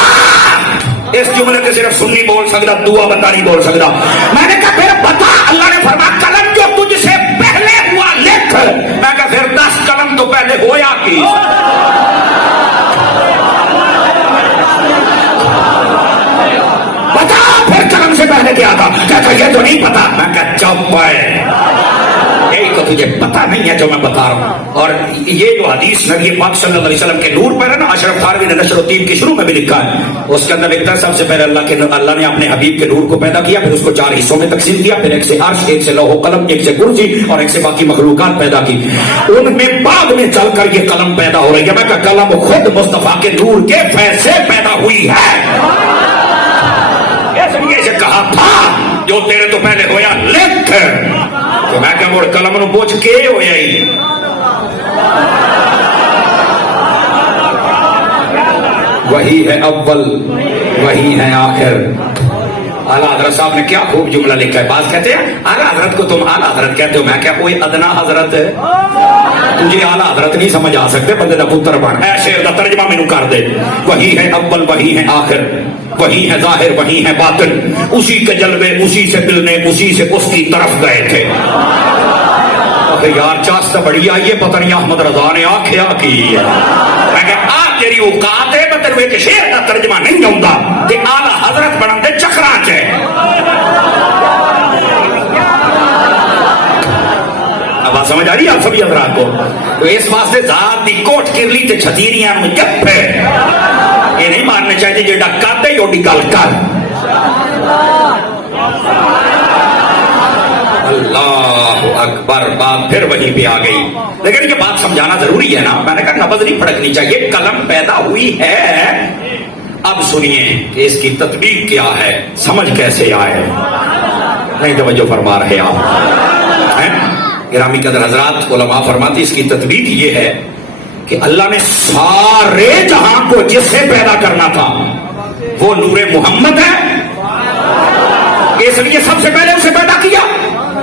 اس جملے کے صرف سنی بول سکتا، دعا بندہ نہیں بول سکتا۔ میں نے کہا پھر بتا، اللہ نے فرمایا قلم جو تجھ سے پہلے ہوا لکھ۔ میں کہا پھر 10 قلم تو پہلے ہویا کی۔ بتا پھر قلم سے پہلے کیا تھا؟ کہتا یہ تو نہیں پتا۔ میں کہا چپ ہے، یہی تو تجھے پتا نہیں ہے جو میں بتا رہا ہوں۔ اور یہ جو حدیث نبی پاک صلی اللہ علیہ وسلم کے نور پر ہے نا، اشرف تھانوی نے نشر الدین کی شروع میں بھی لکھا ہے، اس کے اندر لکھتا ہے سب سے پہلے اللہ نے اپنے حبیب کے نور کو پیدا کیا، پھر اس کو 4 حصوں میں تقسیم کیا، پھر ایک سے عرش، ایک سے لوح و قلم، ایک سے کرسی اور ایک سے باقی مخلوقات پیدا کی۔ ان میں بعد میں چل کر یہ قلم پیدا ہو رہی ہے۔ میں کہا قلم خود مصطفیٰ کے نور کے فیض سے پیدا ہوئی ہے، سے کہا تھا جو تیرے تو پہلے ہویا لکھ۔ تو میں کہ وہ قلم نو پوچھ کے ہویا ہی، وہی ہے اول وہی ہے آخر۔ اعلیٰ حضرت صاحب نے کیا خوب جملہ لکھا ہے۔ بعض کہتے ہیں اعلیٰ حضرت کو تم اعلیٰ حضرت کہتے ہو، میں کیا کوئی ادنا حضرت ہے؟ تجھے اعلیٰ حضرت نہیں سمجھ آ سکتے، بندے دا پتر بن۔ اے شعر دا ترجمہ مینوں کر دے، وہی ہے اول وہی ہے آخر، وہی ہے ظاہر وہی ہے باطن، اسی کے جلوے اسی سے ملنے اسی سے اس کی طرف گئے تھے۔ یار چاست بڑی آئی ہے، پتہ نہیں احمد رضا نے آکھیا کی ہے۔ میں کہ آ تیری اوقات ہے، میں تیرے ایک شعر دا ترجمہ نہیں آؤں گا کہ اعلیٰ حضرت بنن دے چکراں چ ہے۔ اب بات سمجھ آ رہی ہے آپ سبھی حضرات کو؟ تو اس واسطے ذات دی کوٹ کرلی تے چھتیریاں نوں جپ ہے، یہ نہیں ماننے چاہیے جیڑا کر دے اوڈی گل کر۔ اللہ اکبر۔ پر بات پھر وہیں پہ آ گئی. لیکن یہ بات سمجھانا ضروری ہے نا. میں نے کہا نبض نہیں پھڑکنی چاہیے, قلم پیدا ہوئی ہے. اب سنیے کہ اس کی تطبیق کیا ہے, سمجھ کیسے آئے. نہیں توجہ فرما رہے آپ گرامی قدر حضرات. علماء فرماتے اس کی تطبیق یہ ہے کہ اللہ نے سارے جہاں کو جس سے پیدا کرنا تھا وہ نور محمد ہے, اس لیے سب سے پہلے اسے پیدا کیا.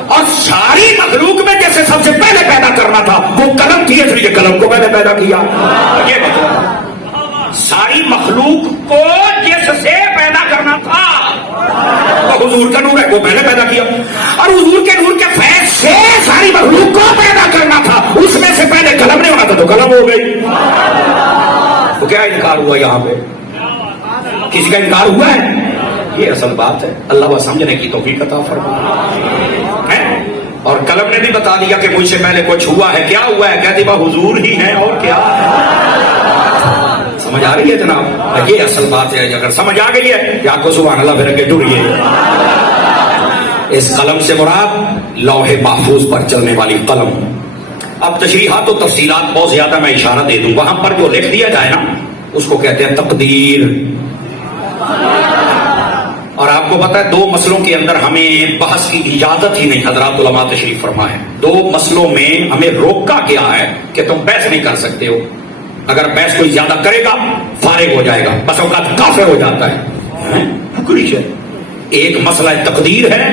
اور ساری مخلوق میں جیسے سب سے پہلے پیدا کرنا تھا وہ قلم تھی, اس لیے قلم کو پہلے پیدا کیا. یہ مطلب ساری مخلوق کو جس سے پیدا کرنا تھا وہ حضور کا نور ہے, وہ پہلے پیدا کیا. اور حضور کے نور کے فیض سے ساری مخلوق کو پیدا کرنا تھا, اس میں سے پہلے قلم نہیں ہونا تھا تو قلم ہو گئی. تو کیا انکار ہوا یہاں پہ؟ کسی کا انکار ہوا ہے؟ یہ اصل بات ہے. اللہ وہ سمجھنے کی توفیق عطا فرمائے. اور قلم نے بھی بتا دیا کہ مجھ سے پہلے کچھ ہوا ہے. کیا ہوا ہے؟ کہتی وہ حضور ہی ہے اور کیا. سمجھ آ رہی ہے جناب؟ یہ اصل بات ہے. اگر سمجھ آ گئی ہے یا کو سبحان اللہ پھر کے ٹوریے. اس قلم سے مراد لوح محفوظ پر چلنے والی قلم. اب تشریحات و تفصیلات بہت زیادہ میں اشارہ دے دوں. وہاں پر جو لکھ دیا جائے نا اس کو کہتے ہیں تقدیر. اور آپ کو پتا ہے 2 مسئلوں کے اندر ہمیں بحث کی اجازت ہی نہیں. حضرات علماء تشریف فرما ہے 2 مسئلوں میں ہمیں روکا گیا ہے کہ تم بحث نہیں کر سکتے ہو. اگر بحث کوئی زیادہ کرے گا فارغ ہو جائے گا, بس اوقات کافر ہو جاتا ہے. ایک مسئلہ تقدیر ہے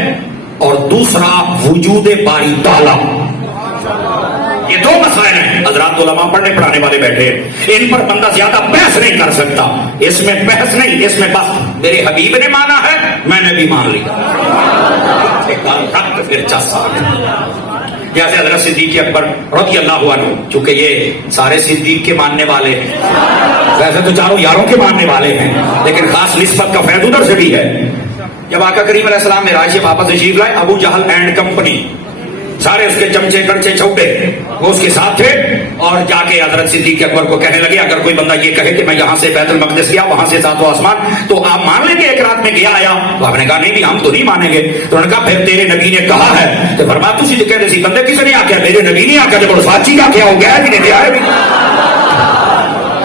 اور دوسرا وجود باری تعالیٰ. یہ 2 مسائل ہیں. حضرات علماء پڑھنے پڑھانے والے بیٹھے, ان پر بندہ زیادہ بحث نہیں کر سکتا. اس میں بحث نہیں, اس میں بس میرے حبیب نے مانا ہے میں نے بھی مان لیا. جیسے حضرت صدیق اکبر رضی اللہ عنہ, چونکہ یہ سارے صدیق کے ماننے والے ہیں, ویسے تو چاروں یاروں کے ماننے والے ہیں, لیکن خاص نسبت کا فیض ادھر سے بھی ہے. جب آقا کریم علیہ السلام معراج سے واپس تشریف لائے, ابو جہل اینڈ کمپنی سارے اس کے چمچے کڑچے چھوٹے وہ اس کے ساتھ تھے, اور جا کے حضرت صدیق اکبر کو کہنے لگے اگر کوئی بندہ یہ کہے کہ میں یہاں سے بیت المقدس گیا وہاں سے 7 آسمان تو آپ مان لیں گے ایک رات میں گیا آیا؟ تو آپ نے کہا نہیں بھی ہم تو نہیں مانیں گے. تو انہوں نے کہا پھر تیرے نبی نے کہا ہے تو فرمایا تسی تو کہتے سی بندے کسی نے آ کیا, میرے نبی نے آ کیا, جب ساتھی کا کیا ہو گیا ہے کیا ہے.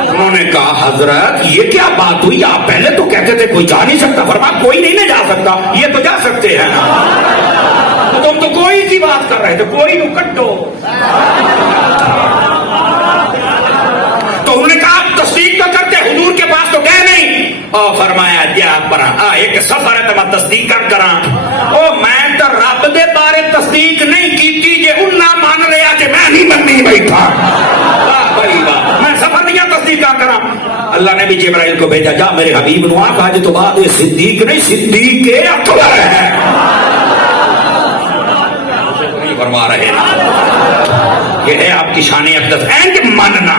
انہوں نے کہا حضرت یہ کیا بات ہوئی, آپ پہلے تو کہتے تھے کوئی جا نہیں سکتا, فرمایا کوئی نہیں جا سکتا, یہ تو جا سکتے ہیں. تم تو کوئی سی بات کر رہے تھے, کوئی نو کٹو. تو انہوں نے کہا آپ تصدیق تو کرتے, حضور کے پاس تو گئے نہیں. اور فرمایا جا پر ایک سفر ہے تو میں تصدیق کرا, او میں تو رب دے بارے تصدیق نہیں کی جے ان نہ مان لیا کہ میں نہیں مننی بیٹھا. میں سفر نہیں تصدیق کرا. اللہ نے بھی جبرائیل کو بھیجا, جا میرے حبیب نو آپ آج تو بعد یہ صدیق نہیں صدیق اکبر ہے. فرما رہے ہیں یہ ہے آپ کی شان اقدس اینڈ ماننا.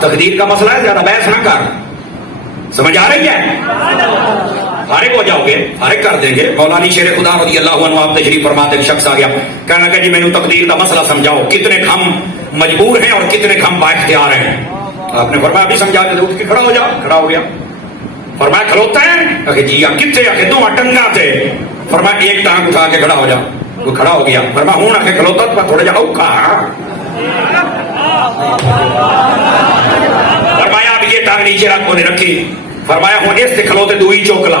تقدیر کا مسئلہ ہے, زیادہ بحث نہ کر. سمجھ آ رہی ہے؟ فارغ ہو جاؤ گے, فارغ کر دیں گے. مولانا شیر خدا رضی اللہ عنہ آپ تشریف فرماتے, ایک شخص آ گیا کہنے لگا جی میں نے تقدیر کا مسئلہ سمجھاؤ, کتنے ہم مجبور ہیں اور کتنے ہم بااختیار ہیں. آپ نے فرمایا ابھی سمجھا دے, اٹھ کے کھڑا ہو جاؤ. کھڑا ہو گیا. فرمایا کھلوتا ہے؟ کہ جی کتنے آ کے 2 ٹنگا تھے. فرمایا ایک ٹانگ اٹھا کے کھڑا ہو جاؤ. وہ کھڑا ہو گیا. فرمایا ہوں آ کے کھلوتا تو تھوڑا جا اوکھا. فرمایا اب یہ ٹانگ نیچے رکھ, نے رکھی. فرمایا ہوں اس سے کھلوتے 2 ہی چوکلا.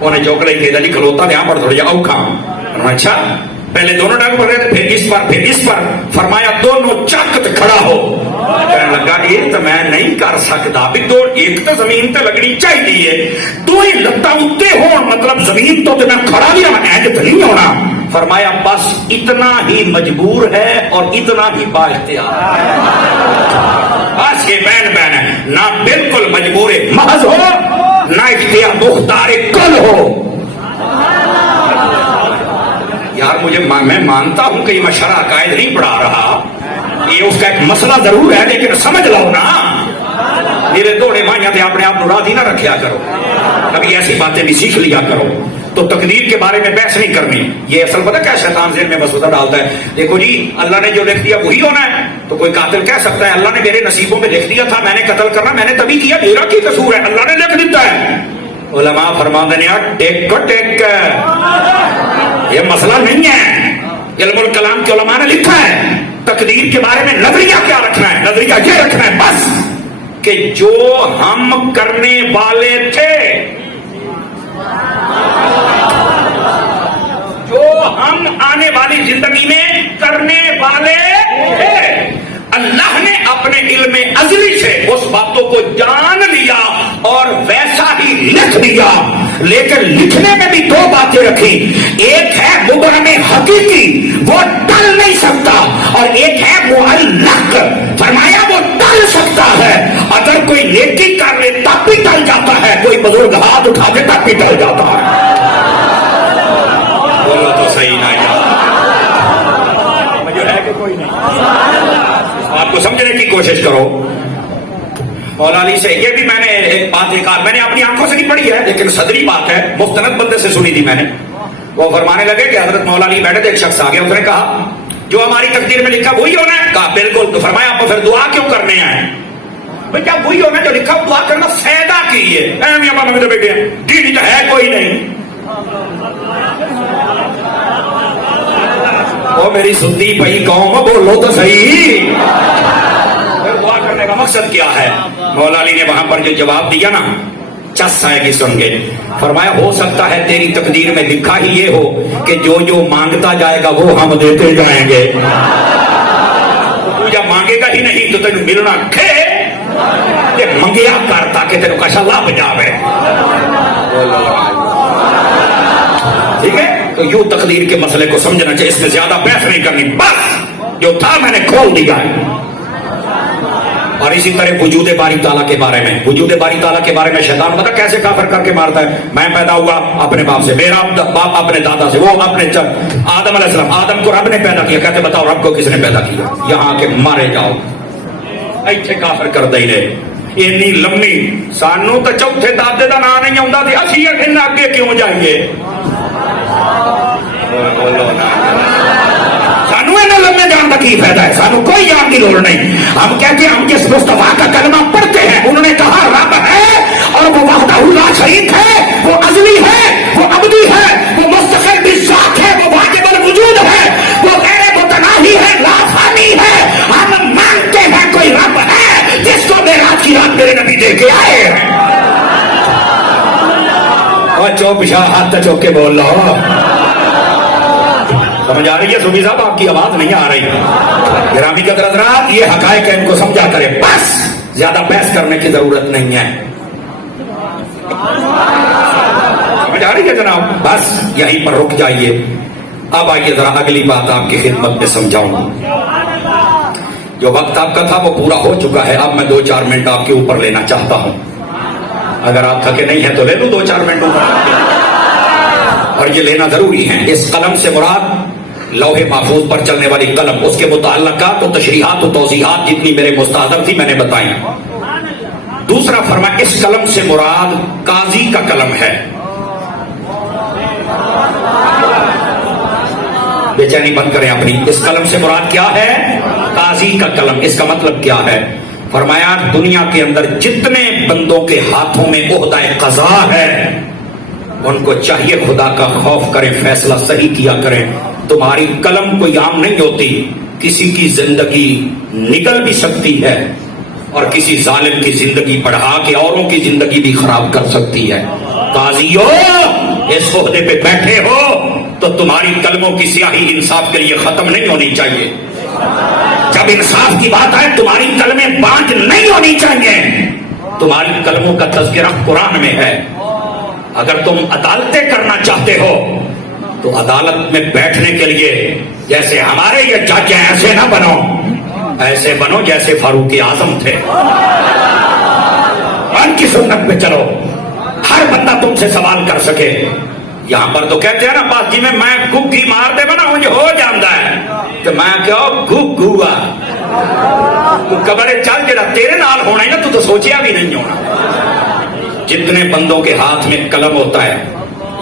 انہیں چوکلا ہی کہا جی کھلوتا یہاں پر تھوڑا جا اوکھا. اچھا پہلے دونوں ٹانگ پڑ رہے تھے, پھر اس پر پھر اس پر. فرمایا دونوں چکت کھڑا ہو. کہنے لگا یہ تو میں نہیں کر سکتا, بھی دو ایک تو زمین تے لگنی چاہیے, 2 ہی لتاں اتے ہون, مطلب زمین تو میں کھڑا بھی رہا, اینج تو نہیں ہونا. فرمایا بس اتنا ہی مجبور ہے اور اتنا ہی بااختیار ہے. بس یہ بین بین ہے, نہ بالکل مجبور محض ہو نہ اختیار مختار کل ہو. یار مجھے میں مانتا ہوں کہ یہ میں شرع عقائد نہیں پڑھا رہا, یہ اس کا ایک مسئلہ ضرور ہے, لیکن سمجھ لو نا. میرے دوڑے مائیاں تے اپنے آپ راضی نہ رکھیا کرو, کبھی ایسی باتیں بھی سیکھ لیا کرو. تو تقدیر کے بارے میں بحث نہیں کرنی. یہ اصل پتہ کیا شیطان ذہن میں وسوسہ ڈالتا ہے, دیکھو جی اللہ نے جو لکھ دیا وہی ہونا ہے. تو کوئی قاتل کہہ سکتا ہے اللہ نے میرے نصیبوں میں لکھ دیا تھا, میں نے قتل کرنا, میں نے تبھی کیا, میرا کی قصور ہے, اللہ نے لکھ دیتا ہے. علماء فرماتے ہیں ٹیک ٹیک, یہ مسئلہ نہیں ہے. علم الکلام کے علماء نے لکھا ہے تقدیر کے بارے میں نظریہ کیا رکھنا ہے؟ نظریہ یہ رکھنا ہے بس کہ جو ہم کرنے والے تھے، جو ہم آنے والی زندگی میں کرنے والے تھے، اللہ نے اپنے علم ازلی سے اس باتوں کو جان لیا اور ویسا ہی لکھ دیا. لیکن لکھنے میں بھی دو باتیں رکھی، ایک ہے مبہم حقیقی وہ ٹل نہیں سکتا، اور ایک ہے معلق، فرمایا وہ ٹل سکتا ہے. اگر کوئی نیکی کر لے تب بھی ٹل جاتا ہے، کوئی بزرگ ہاتھ اٹھا کے تب بھی ٹل جاتا ہے. بولو تو صحیح نہ مجھے ہے کہ کوئی نہیں. آپ کو سمجھنے کی کوشش کرو. مولا علی سے یہ بھی میں نے ایک بات دیکھا، میں نے اپنی آنکھوں سے نہیں پڑھی ہے لیکن صدری بات ہے، مستند بندے سے سنی تھی میں نے. وہ فرمانے لگے کہ حضرت مولا علی بیٹھے تھے، ایک شخص آ گیا، اس نے کہا جو ہماری تقدیر میں لکھا وہی ہونا ہے؟ کہا بالکل. تو فرمایا آپ پھر دعا کیوں کرنے آئے؟ بھائی کیا وہی ہونا جو لکھا؟ دعا کرنا فائدہ کی ہے؟ بیٹے ڈیڈی تو ہے کوئی نہیں. وہ میری سنتی پئی قوم بولو تو صحیح. دعا کرنے کا مقصد کیا ہے؟ مولا علی نے وہاں پر جو جواب دیا نا، چس آئے گی سن کے. فرمایا ہو سکتا ہے تیری تقدیر میں لکھا ہی یہ ہو کہ جو جو مانگتا جائے گا وہ ہم دیتے جائیں گے. تو جب مانگے گا ہی نہیں تو تینوں ملنا کھے کہ منگیا کر تاکہ تینوں کا شلا بجاوے. ٹھیک ہے؟ تو یوں تقدیر کے مسئلے کو سمجھنا چاہیے، اس میں زیادہ بحث نہیں کرنی، بس جو تھا میں نے کھول دیا ہے. اور اسی طرح وجود باری تعالیٰ کے بارے میں، وجود باری تعالیٰ کے بارے میں شیطان پتہ کیسے کافر کر کے مارتا ہے. میں پیدا ہوا اپنے باپ سے، میرا باپ اپنے دادا سے، وہ اپنے آدم علیہ السلام، آدم کو رب نے پیدا کیا. کہتے بتاؤ رب کو کس نے پیدا کیا؟ یہاں کے مارے جاؤ. ایتھے کافر کر دے رہے. اینی لمبی سانو تو چوتھے دادے کا نام نہیں آتا تھی، اسی اگے کیوں جائیے؟ سانو ایسے لمبے جان کا کی فائدہ ہے؟ سانو کوئی جان کی لوڑ نہیں. ہم کہتے ہیں ہم جس مصطفیٰ کا کلمہ پڑھتے ہیں، انہوں نے کہا رب ہے اور وہ وحدہ لا شریک ہے، وہ ازلی ہے، وہ ابدی ہے، وہ مستقل بالذات ہے، وہ واجب الوجود ہے، وہ غیر متناہی ہے، لا فانی ہے. ہم مانتے ہیں کوئی رب ہے جس کو معراج کی رات میرے نبی دے کے آئے ہیں. اور چوپ شاہ ہاتھ چوک کے بول رہا. سمجھ آ رہی ہے صوفی صاحب؟ آپ کی آواز نہیں آ رہی. گرامی قدر حضرات، یہ حقائق ہے، ان کو سمجھا کرے بس، زیادہ بحث کرنے کی ضرورت نہیں ہے. سمجھ آ رہی ہے جناب؟ بس یہیں پر رک جائیے. اب آئیے ذرا اگلی بات آپ کی خدمت میں سمجھاؤں. جو وقت آپ کا تھا وہ پورا ہو چکا ہے. اب میں 2-4 منٹ آپ کے اوپر لینا چاہتا ہوں. اگر آپ تھکے نہیں ہیں تو لے لوں 2-4 منٹ اوپر، اور یہ لینا ضروری ہے. اس قلم سے مراد لوح محفوظ پر چلنے والی قلم، اس کے متعلقات و تشریحات و توضیحات جتنی میرے مستحضر تھی میں نے بتائی. دوسرا فرمایا اس قلم سے مراد قاضی کا قلم ہے. بے چینی بند کریں اپنی. اس قلم سے مراد کیا ہے؟ قاضی کا قلم. اس کا مطلب کیا ہے؟ فرمایا دنیا کے اندر جتنے بندوں کے ہاتھوں میں عہدہ قضا ہے ان کو چاہیے خدا کا خوف کریں، فیصلہ صحیح کیا کریں. تمہاری قلم کوئی عام نہیں ہوتی، کسی کی زندگی نگل بھی سکتی ہے اور کسی ظالم کی زندگی بڑھا کے اوروں کی زندگی بھی خراب کر سکتی ہے. قاضیو اس عہدے پہ بیٹھے ہو تو تمہاری قلموں کی سیاہی انصاف کے لیے ختم نہیں ہونی چاہیے. جب انصاف کی بات آئے تمہاری قلمیں بانج نہیں ہونی چاہیے. تمہاری قلموں کا تذکرہ قرآن میں ہے. اگر تم عدالتیں کرنا چاہتے ہو تو عدالت میں بیٹھنے کے لیے جیسے ہمارے یہ جج ہیں ایسے نہ بنو، ایسے بنو جیسے فاروق اعظم تھے. ان کی سنت پہ چلو، ہر بندہ تم سے سوال کر سکے. یہاں پر تو کہتے ہیں نا پارٹی میں گگی مار دے بنا مجھے ہو جاندہ ہے کہ میں کیا گگا تو کبرے چل جڑا تیرے نال ہونا ہے نا تو سوچیا بھی نہیں ہونا. جتنے بندوں کے ہاتھ میں قلم ہوتا ہے،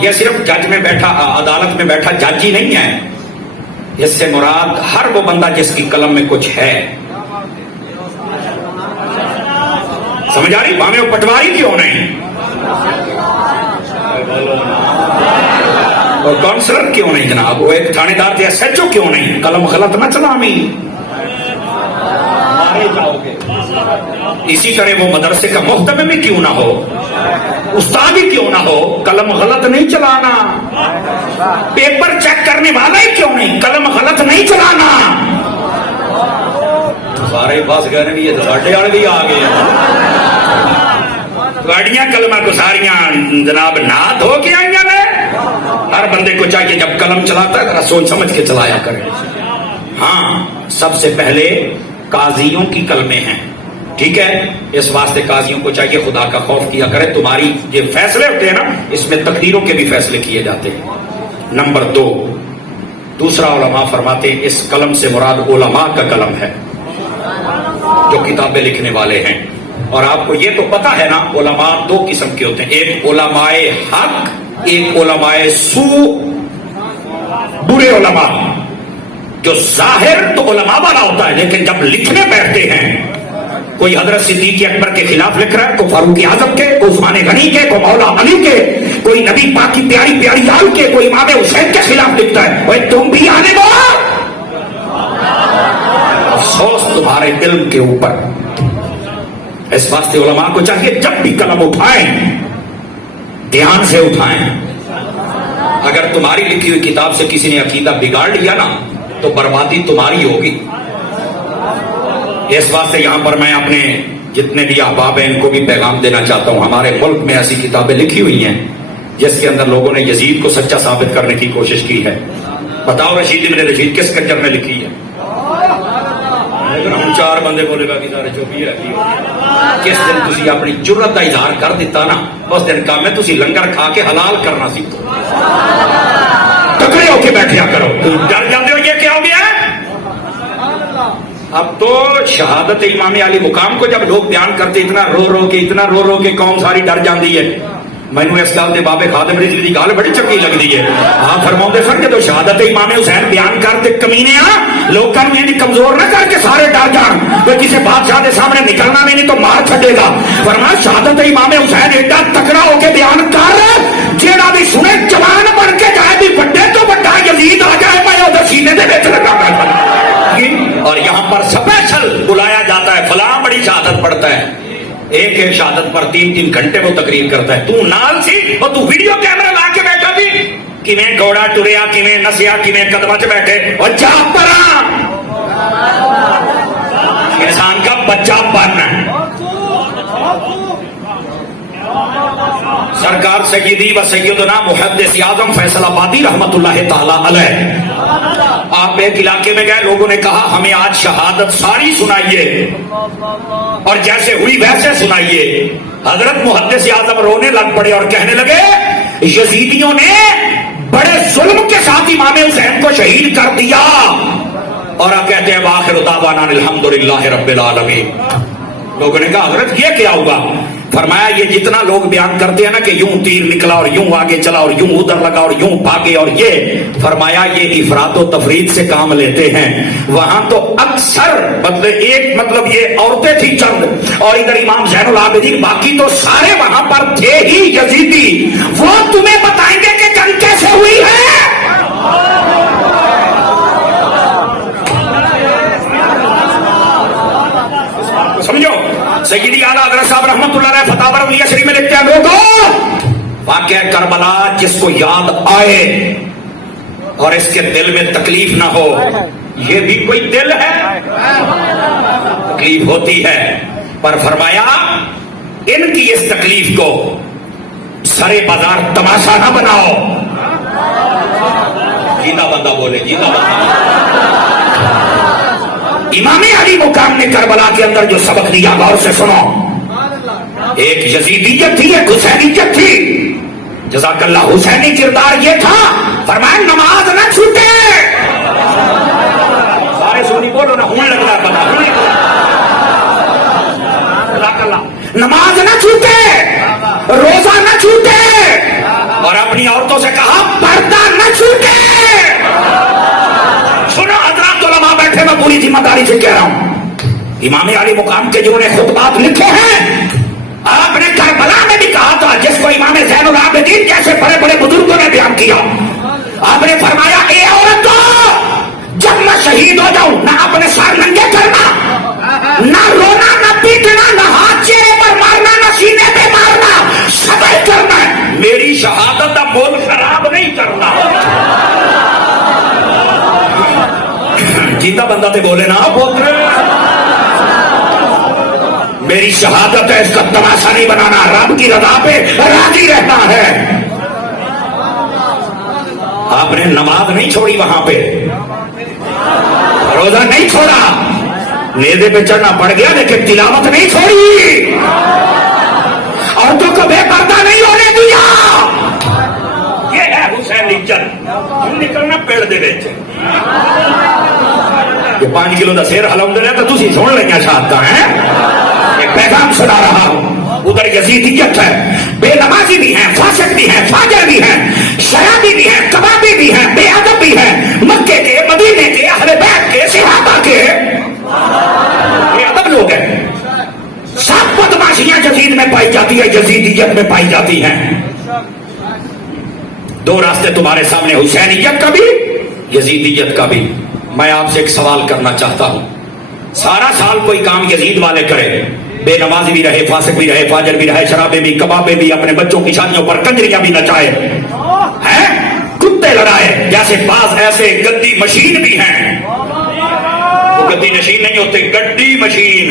یہ صرف جج میں بیٹھا عدالت میں بیٹھا جج ہی نہیں ہے. اس سے مراد ہر وہ بندہ جس کی قلم میں کچھ ہے. سمجھ آ رہی؟ باہمیں وہ پٹواری کیوں نہیں؟ اور کاؤنسلر کیوں نہیں جناب, وہ ایک تھانے دار تھے, ایس ایچ او کیوں نہیں, قلم غلط نہ چلامی, مارے جاؤ گے. اسی طرح وہ مدرسے کا محتمم بھی کیوں نہ ہو, استاد ہی کیوں نہ ہو, قلم غلط نہیں چلانا. پیپر چیک کرنے والا ہی کیوں نہیں, قلم غلط نہیں چلانا. سارے بس گئے بھی, یہ ساڈے والے بھی آ گئے, گاڑیاں کلمہ گساریاں جناب نہ دھو کے آئی نے. ہر بندے کو چاہیے جب قلم چلاتا ہے ذرا سوچ سمجھ کے چلایا کرے. ہاں, سب سے پہلے قاضیوں کی کلمے ہیں, ٹھیک ہے, اس واسطے قاضیوں کو چاہیے خدا کا خوف کیا کرے. تمہاری یہ فیصلے ہوتے ہیں نا, اس میں تقدیروں کے بھی فیصلے کیے جاتے ہیں. نمبر 2, دوسرا علماء فرماتے ہیں اس قلم سے مراد علماء کا قلم ہے جو کتابیں لکھنے والے ہیں. اور آپ کو یہ تو پتا ہے نا, علماء 2 قسم کے ہوتے ہیں, ایک علماء حق, ایک علماء سو. برے علماء جو ظاہر تو علماء والا ہوتا ہے, لیکن جب لکھنے بیٹھتے ہیں, کوئی حضرت صدیق اکبر کے خلاف لکھ رہا ہے, کوئی فاروق اعظم کے, کوئی عثمان غنی کے, کوئی مولا علی کے, کوئی نبی پاک کی پیاری پیاری آل کے, کوئی امام حسین کے خلاف لکھتا ہے, وہ تم بھی آنے دو. افسوس تمہارے علم کے اوپر. اس واسطے علماء کو چاہیے جب بھی قلم اٹھائیں دھیان سے اٹھائیں. اگر تمہاری لکھی ہوئی کتاب سے کسی نے عقیدہ بگاڑ لیا نا تو بربادی تمہاری ہوگی. اس واسطے یہاں پر میں اپنے جتنے بھی احباب ہیں ان کو بھی پیغام دینا چاہتا ہوں. ہمارے ملک میں ایسی کتابیں لکھی ہوئی ہیں جس کے اندر لوگوں نے یزید کو سچا ثابت کرنے کی کوشش کی ہے. بتاؤ رشید ابن رشید کس کنجر نے لکھی ہے؟ لیکن ہم 4 بندے بولے گا کہ سارے چوپی رکھی ہو. جس دن تسی اپنی جرت کا اظہار کر دیتا نا, اس دن کام ہے تسی لنگر کھا کے حلال کرنا سیکھو. تکڑے ہو کے بیٹھیا کرو. ڈر جاتے ہو یہ کیا ہو گیا ہے؟ اب تو شہادت امام علی مقام کو جب لوگ بیان کرتے اتنا رو رو کے قوم ساری ڈر جاندی ہے. مینوں اس گل دے بابے خادم رضوی دی گل بڑی چنگی لگدی ہے. آپ فرماؤندے سن کہ تو شہادت امام حسین بیان کرتے کمینے لوگوں نے یہ کمزور نہ کر کے سارے ڈر جان, کوئی کسی بادشاہ کے سامنے نکلنا بھی نہیں تو مار چھڈے گا. فرمایا شہادت امام حسین ایڈا تکڑا ہو کے بیان کر جیڑا بھی سنے جوان بن کے جائے بھی بڑے تو بڑا یزید آ جائے میں وہ سینے دے وچ لگا بیٹھا. اور یہاں پر سپیشل بلایا جاتا ہے, فلاں بڑی شہادت پڑھتا ہے. ایک شہادت پر 3 گھنٹے وہ تقریر کرتا ہے. تو نال سی اور تو ویڈیو کیمرہ لا کے بیٹھا تھی, کیویں گھوڑا ٹریا, کیویں نسیا, کیویں قدموں چ بیٹھے, اور جا پرا انسان کا بچہ بننا ہے. سرکار سیدی و سیدنا محدث اعظم فیصل آبادی رحمت اللہ تعالی علیہ, آپ ایک علاقے میں گئے, لوگوں نے کہا ہمیں آج شہادت ساری سنائیے اور جیسے ہوئی ویسے سنائیے. حضرت محدث اعظم رونے لگ پڑے اور کہنے لگے یزیدیوں نے بڑے ظلم کے ساتھ امام حسین کو شہید کر دیا. اور آپ کہتے ہیں وآخر دعوانا الحمدللہ رب العالمین. لوگوں نے کہا حضرت یہ کیا ہوگا؟ فرمایا یہ جتنا لوگ بیان کرتے ہیں نا کہ یوں تیر نکلا اور یوں آگے چلا اور یوں ادھر لگا اور یوں بھاگے, اور یہ فرمایا یہ افراد و تفرید سے کام لیتے ہیں. وہاں تو اکثر مطلب یہ عورتیں تھی چند, اور ادھر امام زین العابدین, باقی تو سارے وہاں پر تھے ہی یزیدی. وہ تمہیں بتائیں گے کہ جنگ کیسے ہوئی ہے. سمجھو, سیدی اعلیٰ حضرت صاحب رحمت اللہ علیہ فتاوی رویہ شریف میں لکھتے ہیں لوگوں واقعہ کربلا جس کو یاد آئے اور اس کے دل میں تکلیف نہ ہو, یہ بھی کوئی دل ہے, تکلیف ہوتی ہے. پر فرمایا ان کی اس تکلیف کو سرے بازار تماشا نہ بناؤ. جیتا بندہ بولے, جیتا بندہ. امام علی مقام نے کربلا کے اندر جو سبق دیا غور سے سنو. ایک یزیدیت تھی, ایک حسینیت تھی. جزاک اللہ. حسینی کردار یہ تھا, فرمایا نماز نہ چھوٹے. سارے سنی بولو نا, ہوں لگ رہا پتا. جزاک اللہ. نماز نہ چھوٹے, روزہ نہ چھوٹے, اور اپنی عورتوں سے کہا پردہ نہ چھوٹے. سنو حضرات علماء بیٹھے, میں پوری ذمہ داری سے کہہ رہا ہوں. امام علی مقام کے جنہوں نے خطبات لکھے ہیں, آپ نے کربلا میں بھی کہا تھا, جس کو امام زین العابدین جیسے بڑے بڑے بزرگوں نے بیان کیا, باتیں بولے نا پوترے. میری شہادت ہے، اس کا تماشا نہیں بنانا، رب کی رضا پہ راضی رہنا ہے. آپ نے نماز نہیں چھوڑی، وہاں پہ روزہ نہیں چھوڑا، نیزے پہ چڑھنا پڑ گیا لیکن تلاوت نہیں چھوڑی، عورتوں کو بے پردہ نہیں ہونے دیا. یہ ہے حسین عزت. ہم نکلنا پیڑ دے بیچ یہ 5 کلو کا سیر ہلاؤں رہا تو تھی سن لیں شہادت ہے. ایک پیغام سنا رہا ہوں. ادھر یزیدیت ہے، بے نمازی بھی ہیں، فاسق بھی ہیں، فاجر بھی ہیں، شرابی بھی ہیں، کبابی بھی ہیں، بے ادب بھی ہیں، مکے کے، مدینے کے، اہل بیت کے، صحابہ کے بے ادب لوگ ہیں. سب بدماشیاں یزید میں پائی جاتی ہے، یزیدیت میں پائی جاتی ہیں. 2 راستے تمہارے سامنے، حسینیت کا بھی، یزیدیت کا بھی. میں آپ سے ایک سوال کرنا چاہتا ہوں. سارا سال کوئی کام یزید والے کرے، بے نمازی بھی رہے، فاسق بھی رہے، فاجر بھی رہے، شرابے بھی، کبابے بھی، اپنے بچوں کی شادیوں پر کنجریاں بھی نچائے ہیں، کتے لڑائے. جیسے بعض ایسے گدی مشین بھی ہیں، وہ گدی نشین نہیں ہوتے، گڈی مشین،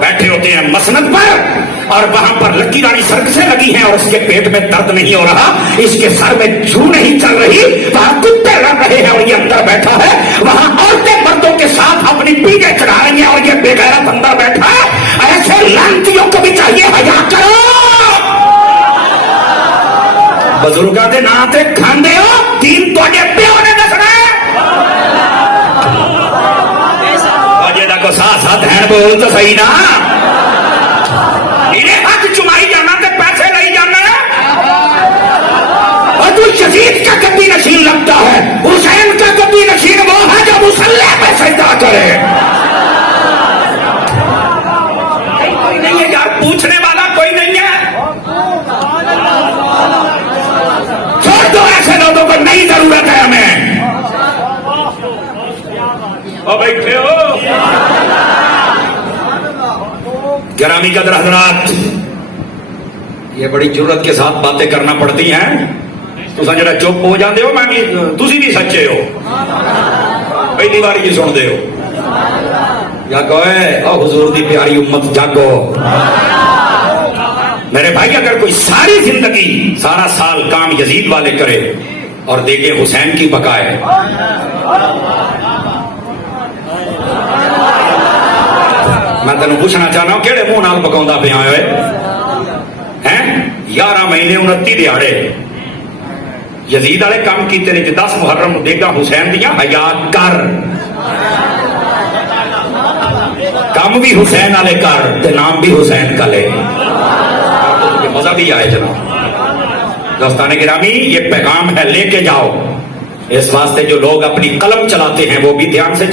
بیٹھے ہوتے ہیں مسند پر اور وہاں پر لکی رانی سرکسیں لگی ہیں اور اس کے پیٹ میں درد نہیں ہو رہا، اس کے سر میں چھو نہیں چل رہی، وہاں کتے لڑ رہے ہیں اور یہ اندر بیٹھا ہے. وہاں عورتیں مردوں کے ساتھ اپنی پیٹیں چڑھا رہی ہیں اور یہ بے غیرت اندر بیٹھا ہے. ایسے لعنتیوں کو بھی چاہیے حیا کرو. بزرگاں دے نام تے کھاندے ہو، دین تواڈے پیو نے دسنا ہے. جہاں کو ساتھ ساتھ ہے بول تو صحیح نا. انہیں حق چمائی جانا تے پیسے لئی جانا اور تو یزید کا گدی نشین لگتا ہے. حسین کا گدی نشین وہ ہے جو مصلی پہ سجدہ کرے. کوئی نہیں ہے یار، پوچھنے والا کوئی نہیں ہے. چھوڑ دو ایسے لوگوں کو، نہیں ضرورت ہے ہمیں. اور بیٹھے ہو گرامی قدر حضرات، یہ بڑی ضرورت کے ساتھ باتیں کرنا پڑتی ہیں. تو جڑا چپ ہو جاندے ہو، میں بھی تسی بھی سچے ہو، پہلی بار ہی سنتے ہو. جاگو ہے او حضور دی پیاری امت، جاگو. میرے بھائی اگر کوئی ساری زندگی سارا سال کام یزید والے کرے اور دیکھے حسین کی بقائے، میں تینوں پوچھنا چاہنا ہوں کہڑے منہ نال پکاؤندا پیا ہوئے ہیں. 11 مہینے 29 دیہاڑے یزید والے کام کیتے نے. 10 محرم دیکھا حسین دیا حیا کر، کام بھی حسین والے کر تے نام بھی حسین کا لے. مزہ بھی آئے جناب. دوستان گرامی، یہ پیغام ہے، لے کے جاؤ. اس واسطے جو لوگ اپنی قلم چلاتے ہیں وہ بھی دھیان سے